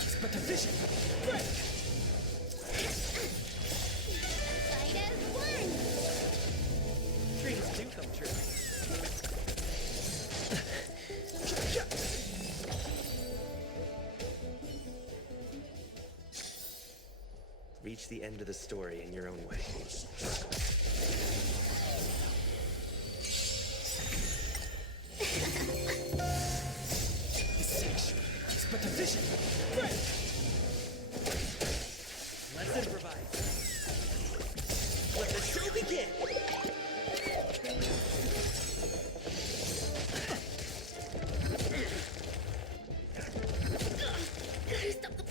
It's but a vision. Fight as one. Dreams do come true. Reach the end of the story in your own way. It's but a vision. Let's improvise. Let the show begin. Gotta stop the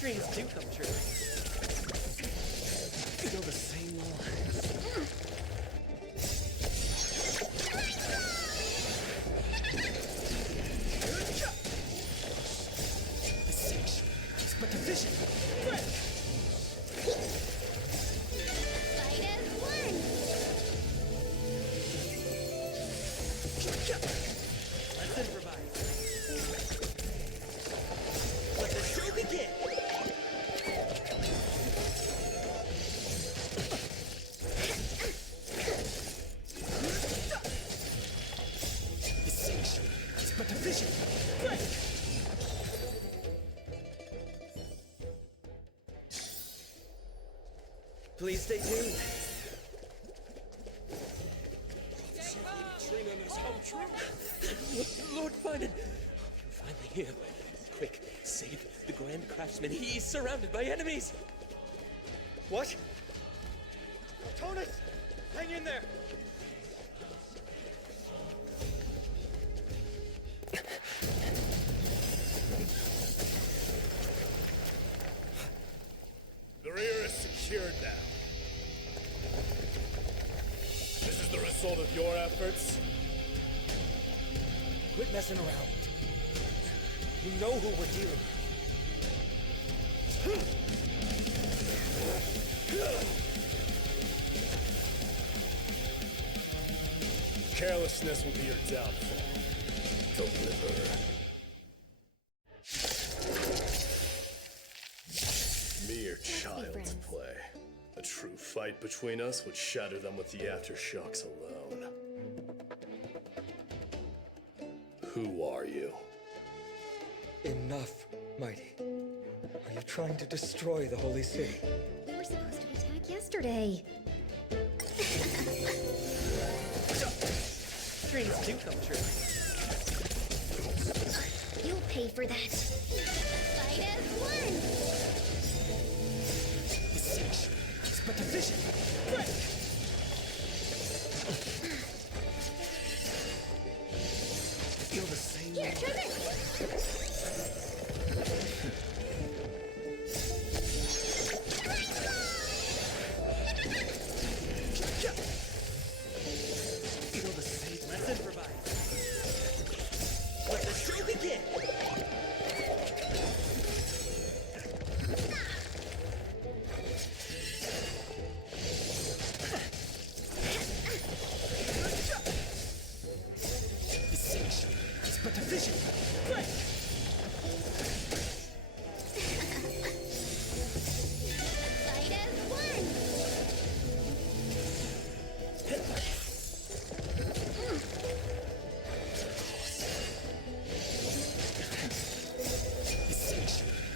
Dreams do come true. Still the same lies. It's but a vision. Fight as one. Let's improvise. Let the show begin. It's but a vision. Please stay tuned. Lord Finan, you're finally here. Quick, save the Grand Craftsman. He's surrounded by enemies. What? Tonus! Hang in there! your efforts? Quit messing around. You know who we're dealing with. Carelessness will be your downfall. Deliver. Mere child's play. A true fight between us would shatter them with the aftershocks alone. Who are you? Enough, Mighty. Are you trying to destroy the Holy City? We were supposed to attack yesterday. Dreams do come true. You'll pay for that. Fight as one! It's but a vision. Break! Feel the same. Here, try this! Feel the same. Let's improvise. Let the show begin. It's but a vision. Break! Fight as one!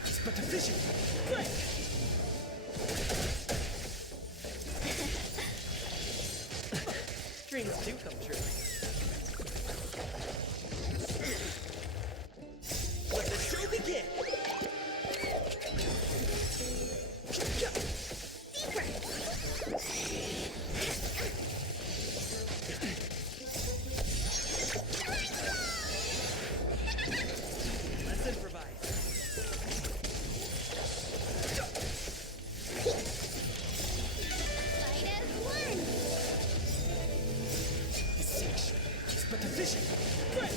It's but a vision. Break! Dreams do come true. Let the show begin. Let's improvise. Fight as one! It's but a vision. Break!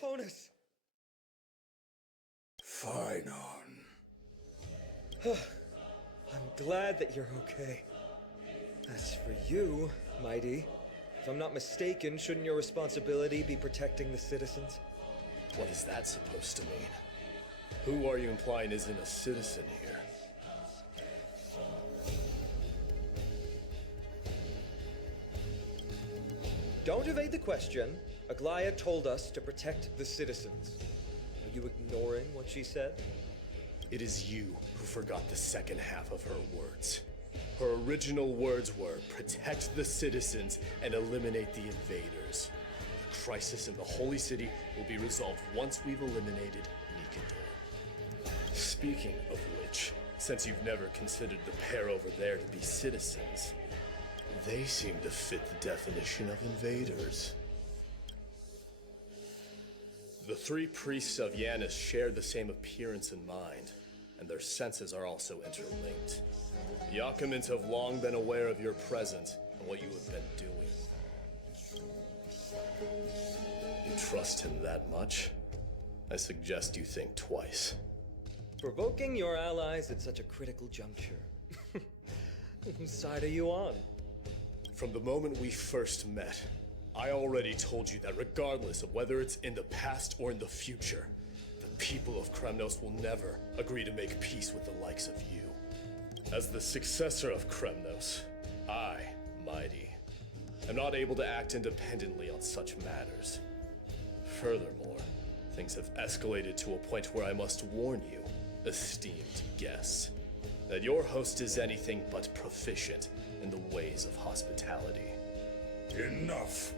Cartonus! Fine on. I'm glad that you're okay. As for you, Mighty, if I'm not mistaken, shouldn't your responsibility be protecting the citizens? What is that supposed to mean? Who are you implying isn't a citizen here? Don't evade the question. Aglaia told us to protect the citizens. Are you ignoring what she said? It is you who forgot the second half of her words. Her original words were, protect the citizens and eliminate the invaders. The crisis in the Holy City will be resolved once we've eliminated Nicator. Speaking of which, since you've never considered the pair over there to be citizens, they seem to fit the definition of invaders. The three priests of Yanis share the same appearance and mind, and their senses are also interlinked. The Akamans have long been aware of your presence and what you have been doing. You trust him that much? I suggest you think twice. Provoking your allies at such a critical juncture. Whose side are you on? From the moment we first met, I already told you that regardless of whether it's in the past or in the future, the people of Kremnos will never agree to make peace with the likes of you. As the successor of Kremnos, I, Mighty, am not able to act independently on such matters. Furthermore, things have escalated to a point where I must warn you, esteemed guests, that your host is anything but proficient in the ways of hospitality. Enough.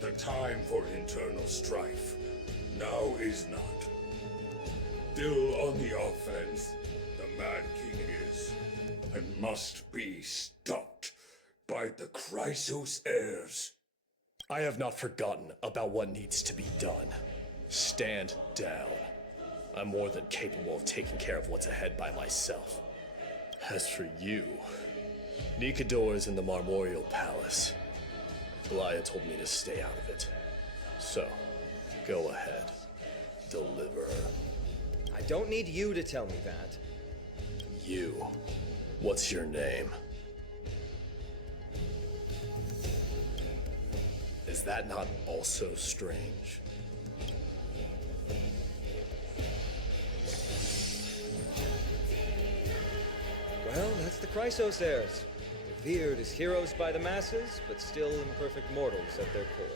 The time for internal strife now is not. Still on the offense, the Mad King is, and must be stopped by the Chrysos heirs. I have not forgotten about what needs to be done. Stand down. I'm more than capable of taking care of what's ahead by myself. As for you, Nikador is in the Marmorial Palace. Blaya told me to stay out of it. So, go ahead. Deliver her. I don't need you to tell me that. You. What's your name? Is that not also strange? Well, that's the Chrysos heirs. Revered as heroes by the masses, but still imperfect mortals at their core.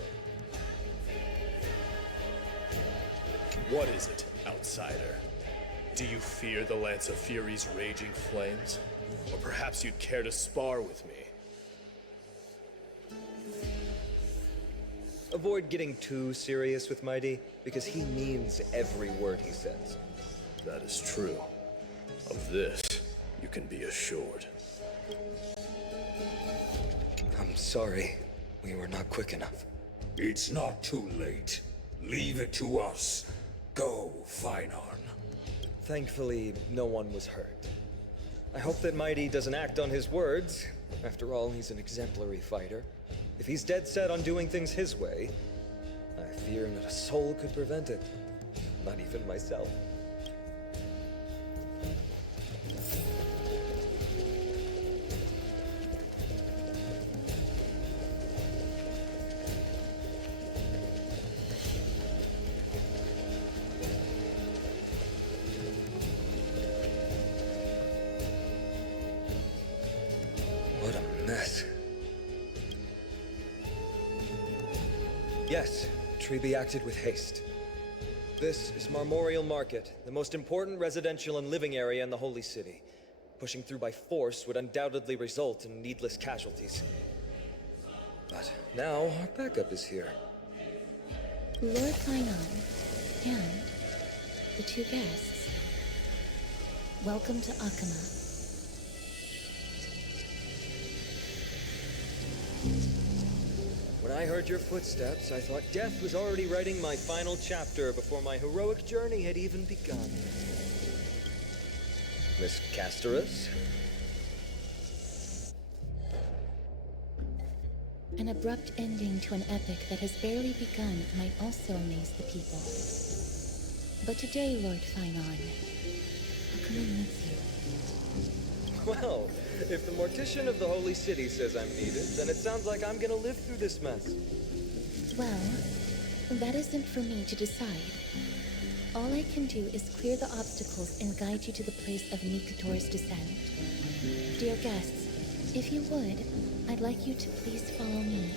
What is it, outsider? Do you fear the Lance of Fury's raging flames? Or perhaps you'd care to spar with me? Avoid getting too serious with Mighty, because he means every word he says. That is true. Of this, you can be assured. I'm sorry. We were not quick enough. It's not too late. Leave it to us. Go, Finon. Thankfully, no one was hurt. I hope that Mighty doesn't act on his words. After all, he's an exemplary fighter. If he's dead set on doing things his way, I fear not a soul could prevent it. Not even myself. What a mess. Yes, Treby acted with haste. This is Marmorial Market, the most important residential and living area in the Holy City. Pushing through by force would undoubtedly result in needless casualties. But now our backup is here. Lord Finon and the two guests. Welcome to Akama. When I heard your footsteps, I thought death was already writing my final chapter before my heroic journey had even begun. Miss Casterus? An abrupt ending to an epic that has barely begun might also amaze the people. But today, Lord Finon, Akama needs you. Well, if the Mortician of the Holy City says I'm needed, then it sounds like I'm gonna live through this mess. Well, that isn't for me to decide. All I can do is clear the obstacles and guide you to the place of Nikador's descent. Dear guests, if you would, I'd like you to please follow me.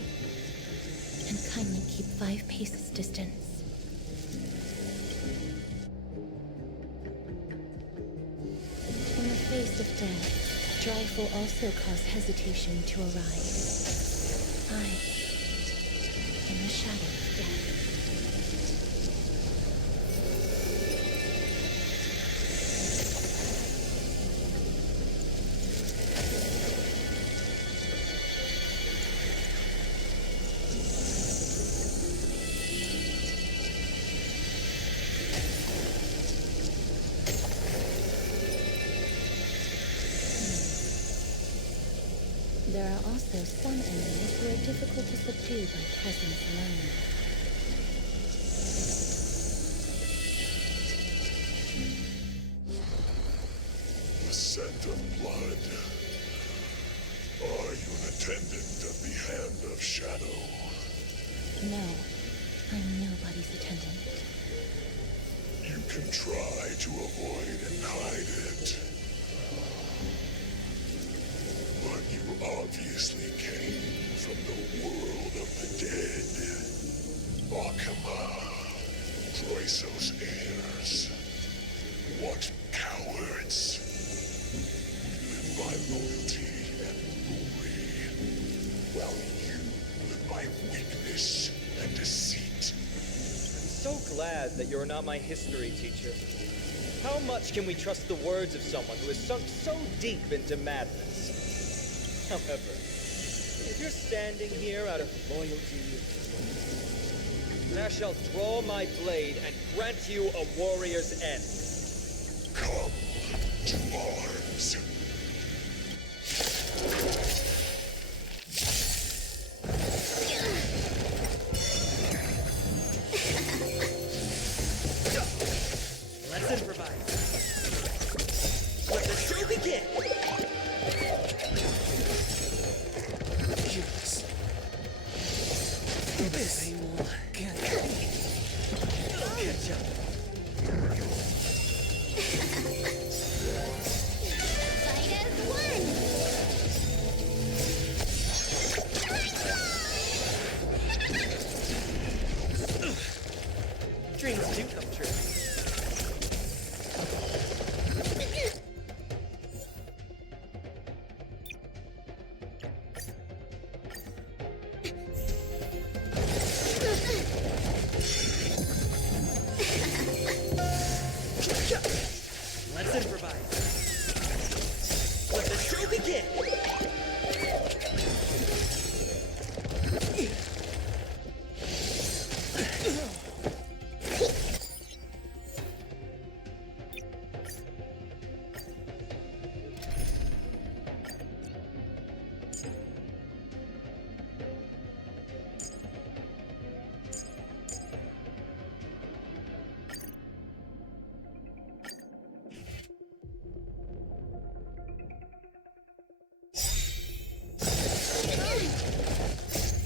And kindly keep 5 paces distance. In the face of death, strife will also cause hesitation to arise. I am the shadow of death. There are also some enemies who are difficult to subdue by presence alone. The scent of blood. Are you an attendant of the Hand of Shadow? No, I'm nobody's attendant. You can try to avoid and hide it. But you obviously came from the world of the dead. Akama, Chrysos heirs. What cowards! We live by loyalty and glory, while you live by weakness and deceit. I'm so glad that you're not my history teacher. How much can we trust the words of someone who has sunk so deep into madness? However, if you're standing here out of loyalty, and I shall draw my blade and grant you a warrior's end. Come to arms. Let's improvise. Let the show begin. Yes. This can't be. Catch up. Fight as one! Dreams do come true. Let's improvise. Let the show begin.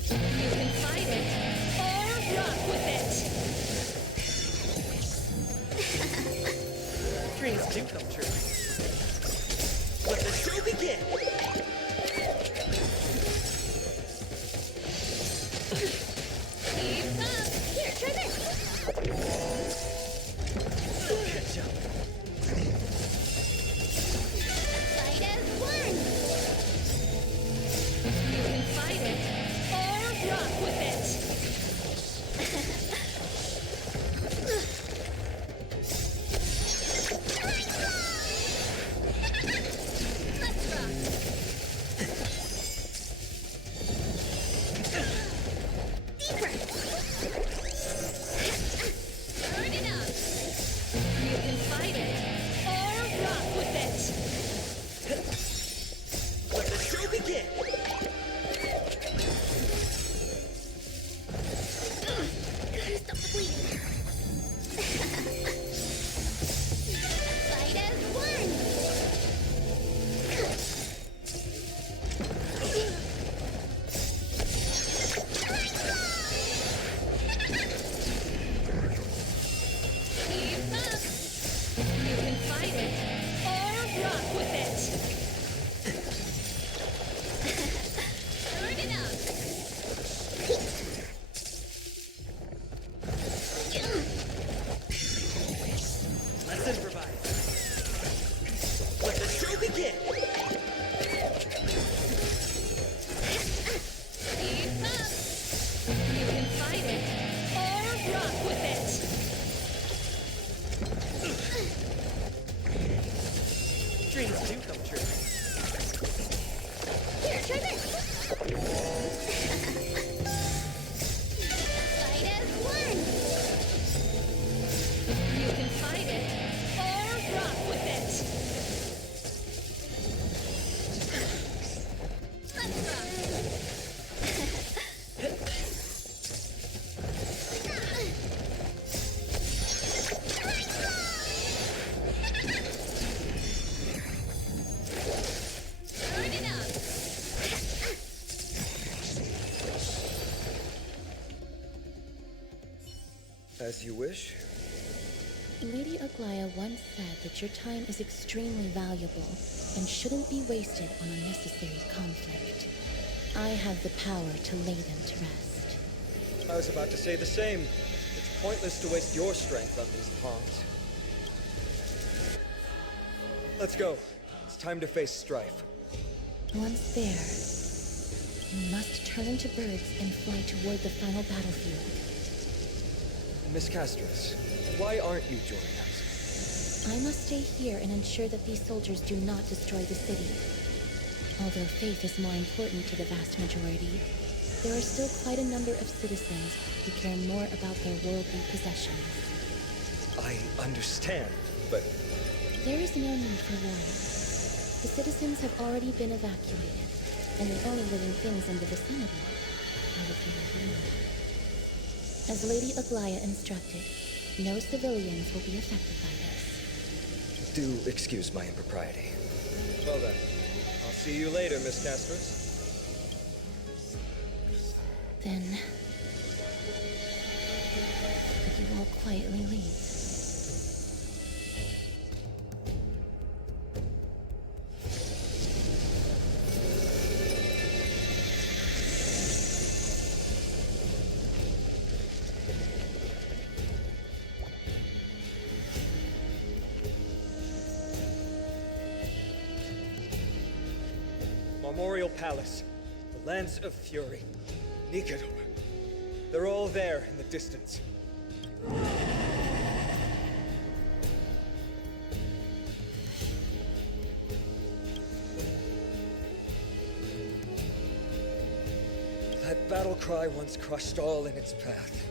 You can fight it, or rock with it. Dreams do come true. Let the show begin. Keep up! Here, try this! Catch up. Fight as one! You can fight it, or rock with it. Let's rock! Deep breath! Turn it up! You can fight it, or rock with it. Let the show begin. Gotta stop the bleeding. Fight as one! Keep up. You can fight it, or rock with it. Turn it up! Let's improvise. Let the show begin. Keep up! You can fight it, or rock with it. Dreams do come true. Here, try this! Fight as one! You can fight it, or rock with it. Let's rock! Turn it up! As you wish. Lady Aglaya once said that your time is extremely valuable and shouldn't be wasted on unnecessary conflict. I have the power to lay them to rest. I was about to say the same. It's pointless to waste your strength on these pawns. Let's go. It's time to face strife. Once there, you must turn into birds and fly toward the final battlefield. Miss Castros, why aren't you joining us? I must stay here and ensure that these soldiers do not destroy the city. Although faith is more important to the vast majority, there are still quite a number of citizens who care more about their worldly possessions. I understand, but There is no need for worry. The citizens have already been evacuated, and the only living things in the vicinity are the few. As Lady Aglaya instructed, no civilians will be affected by this. do excuse my impropriety. Well then, I'll see you later, Miss Castros. Then, would you all quietly leave? Memorial Palace, the Lance of Fury, Nikador. They're all there in the distance. That battle cry once crushed all in its path.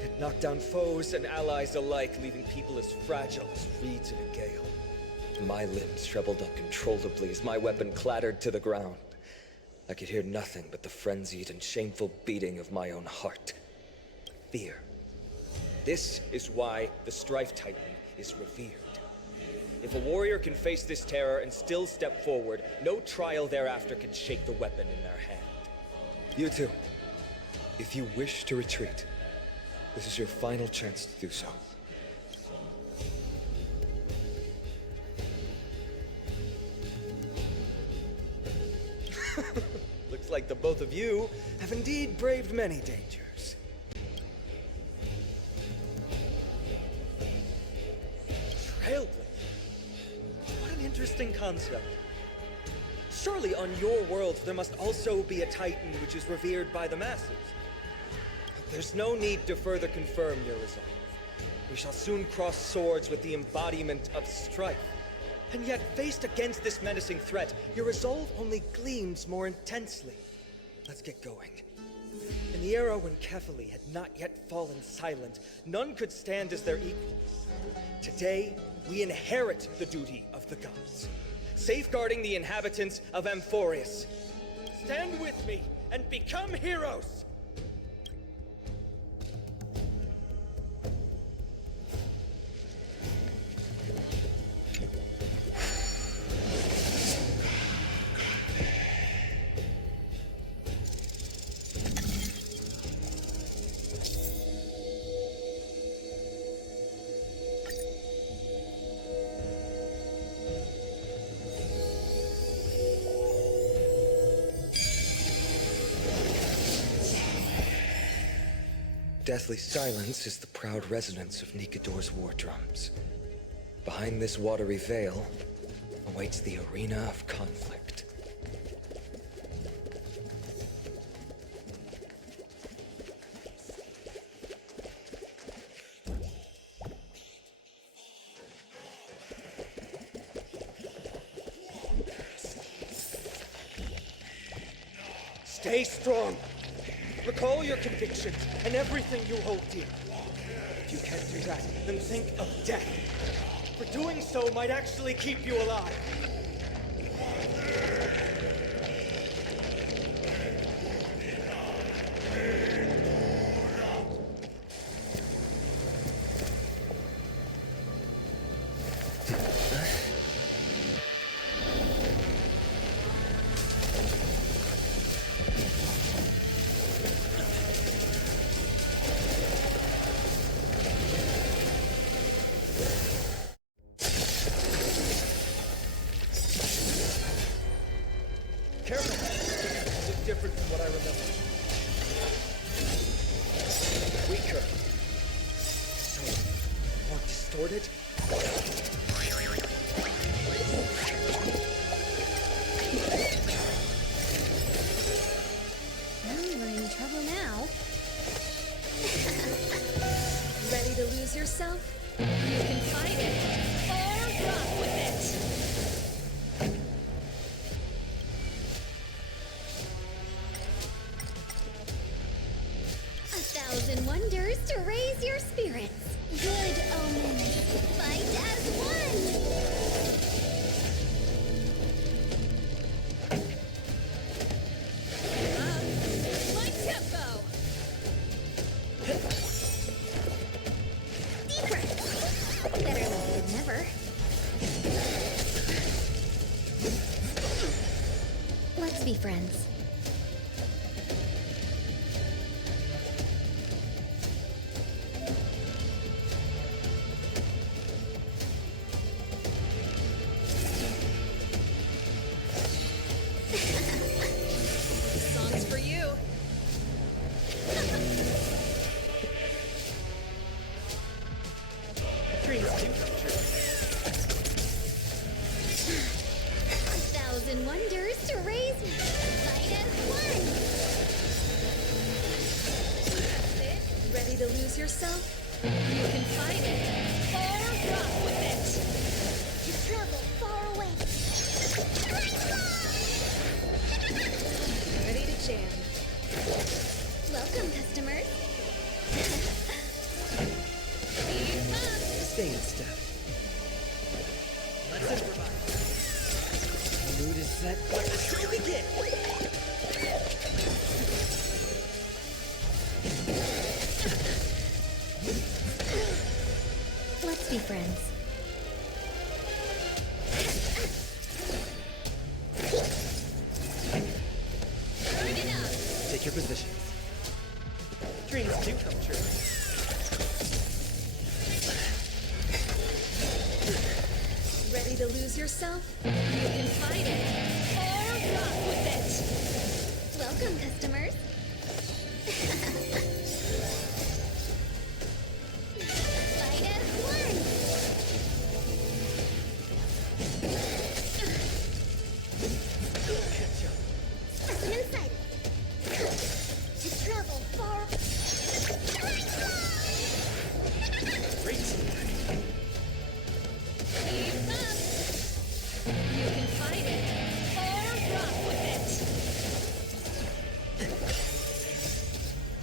It knocked down foes and allies alike, leaving people as fragile as reeds in a gale. My limbs trembled uncontrollably as my weapon clattered to the ground. I could hear nothing but the frenzied and shameful beating of my own heart. Fear. This is why the Strife Titan is revered. If a warrior can face this terror and still step forward, no trial thereafter can shake the weapon in their hand. You two, if you wish to retreat, this is your final chance to do so. Looks like the both of you have indeed braved many dangers. Trailblazer. What an interesting concept. Surely on your world there must also be a Titan which is revered by the masses. But there's no need to further confirm your resolve. We shall soon cross swords with the embodiment of strife. And yet, faced against this menacing threat, your resolve only gleams more intensely. Let's get going. In the era when Kefali had not yet fallen silent, none could stand as their equals. Today, we inherit the duty of the gods, safeguarding the inhabitants of Amphorius. Stand with me and become heroes! Deathly silence is the proud resonance of Nikador's war drums. Behind this watery veil awaits the arena of conflict. Stay strong! Recall your convictions and everything you hold dear. If you can't do that, then think of death. For doing so might actually keep you alive. Careful! This is different from what I remember. Weaker. So, more distorted? Well, we're in trouble now. Ready to lose yourself? You can fight it, or rock with it! 1,000 wonders to raise your spirits. Good omens. Fight as one. My tempo! Deeper. Better late than never. Let's be friends. This song's for you. Dreams do come true. 1,000 wonders to raise me. Fight as one. That's it? Ready to lose yourself? You can fight it. Or rock with it. To travel far away. Ready to jam. Welcome, customers. Keep up. Stay in step. Let's improvise. The mood is set. Let the show begin. Let's be friends. Turn it up. Take your positions. Dreams do come true. Ready to lose yourself? You can fight it. Or rock with it. Welcome, customers. Fight as one. Specimen sighted. To travel far. Great. Keep up. You can fight it. Or rock with it.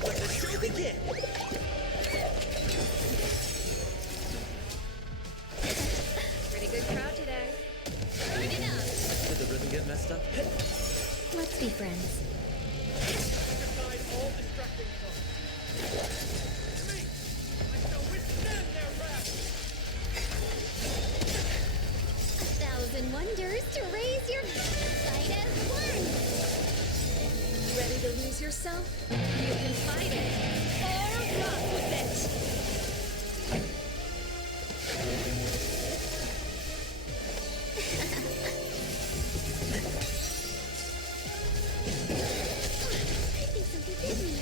Let the show begin. Pretty good crowd today. Turn it up. Did the rhythm get messed up? Let's be friends. Exercise all distracting thoughts. Me! I shall withstand their wrath! 1,000 wonders to raise your fight as one. Ready to lose yourself? You can fight it. Or rock with it. I think something bit me.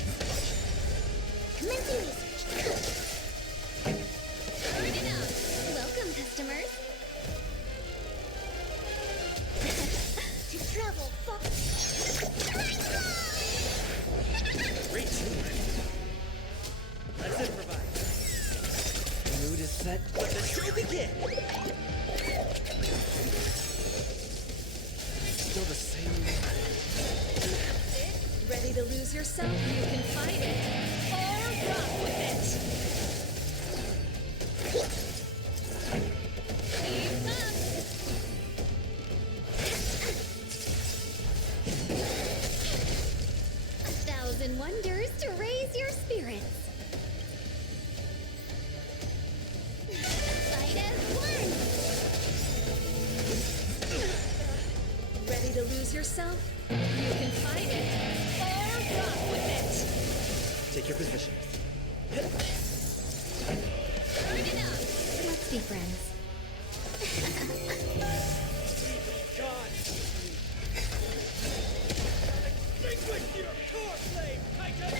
Commencing research. Turn it up. Welcome, customers. To travel far. Great teamwork. Let's improvise. The mood is set. Let the show begin. Still the same. Ready to lose yourself? You can fight it. Or rock with it. Keep up. 1,000 wonders to raise your spirits. Fight as one. Ready to lose yourself? You can fight it. Or rock with it. Take your positions. Turn it up. Let's be friends. God! Extinguish your core flame, Titan!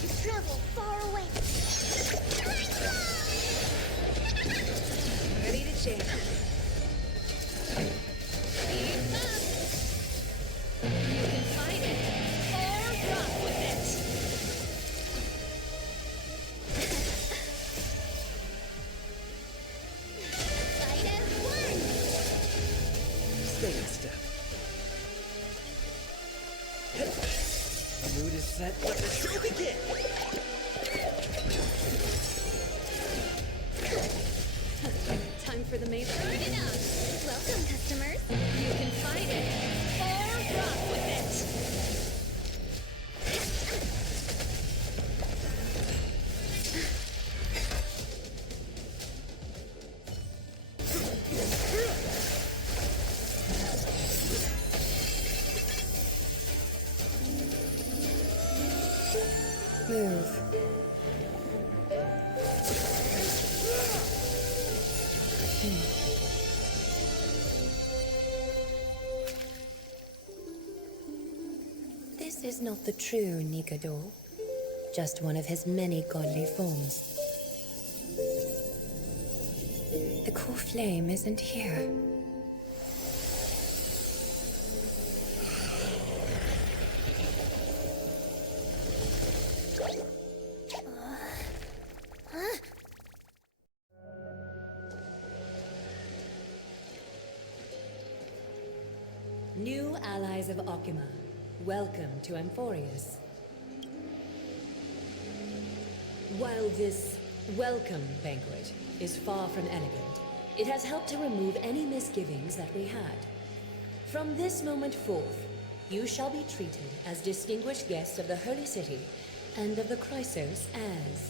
To travel far away. Ready to jam. Keep up. You can fight it. Or rock with it. Fight as one. Stay in step. set, let the show begin! Time for the main Turn it up! Welcome, customers. You can fight it, or rock with it! Move. This is not the true Nikador, just one of his many godly forms. The core flame isn't here. New allies of Okima, welcome to Amphorius. While this welcome banquet is far from elegant, it has helped to remove any misgivings that we had. From this moment forth, you shall be treated as distinguished guests of the Holy City and of the Chrysos as...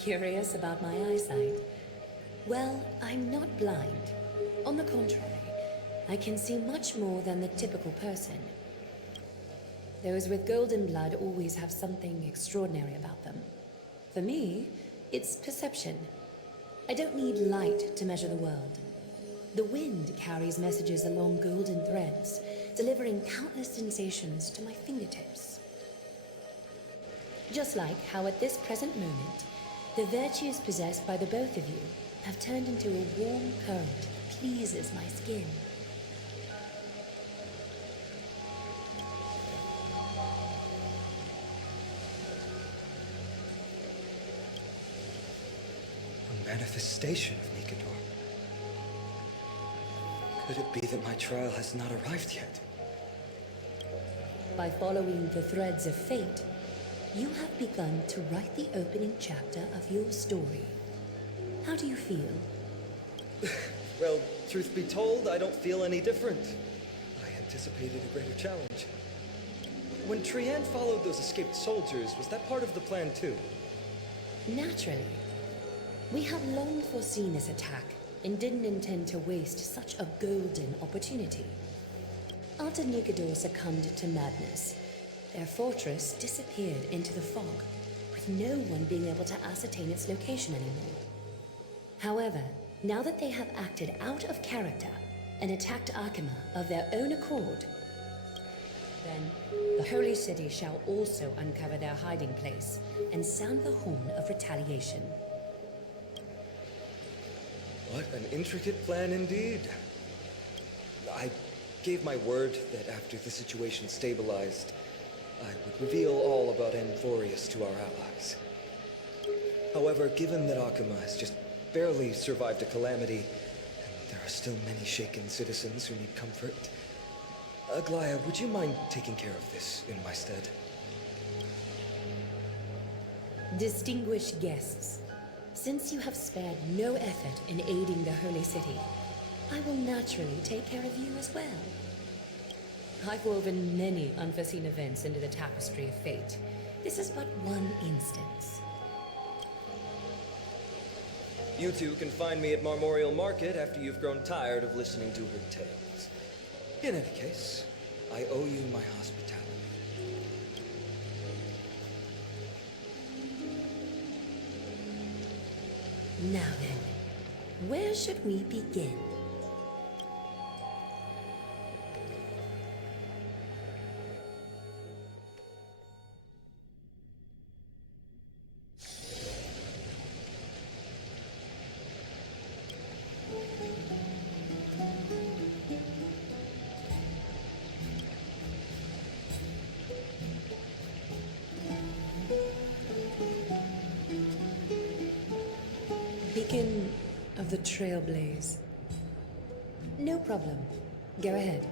Curious about my eyesight? Well, I'm not blind. On the contrary, I can see much more than the typical person. Those with golden blood always have something extraordinary about them. For me, it's perception. I don't need light to measure the world. The wind carries messages along golden threads, delivering countless sensations to my fingertips. Just like how at this present moment, the virtues possessed by the both of you have turned into a warm current that pleases my skin. A manifestation of Nikador. Could it be that my trial has not arrived yet? By following the threads of fate, you have begun to write the opening chapter of your story. How do you feel? Well, truth be told, I don't feel any different. I anticipated a greater challenge. When Trian followed those escaped soldiers, was that part of the plan too? Naturally. We have long foreseen this attack and didn't intend to waste such a golden opportunity. After Nikador succumbed to madness, their fortress disappeared into the fog, with no one being able to ascertain its location anymore. However, now that they have acted out of character and attacked Akima of their own accord, then the Holy City shall also uncover their hiding place and sound the horn of retaliation. What an intricate plan indeed. I gave my word that after the situation stabilized, I would reveal all about Amphorius to our allies. However, given that Akima has just barely survived a calamity, and there are still many shaken citizens who need comfort, Aglaya, would you mind taking care of this in my stead? Distinguished guests, since you have spared no effort in aiding the Holy City, I will naturally take care of you as well. I've woven many unforeseen events into the tapestry of fate. This is but one instance. You two can find me at Marmorial Market after you've grown tired of listening to her tales. In any case, I owe you my hospitality. Now then, where should we begin? of the Trailblaze. No problem. Go ahead.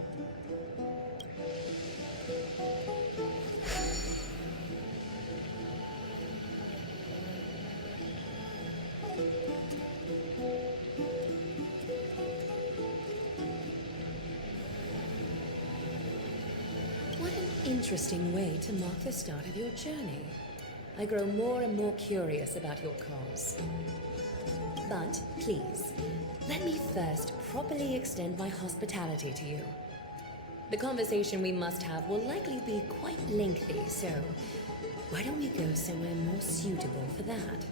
What an interesting way to mark the start of your journey. I grow more and more curious about your cause. But please, let me first properly extend my hospitality to you. The conversation we must have will likely be quite lengthy, so why don't we go somewhere more suitable for that?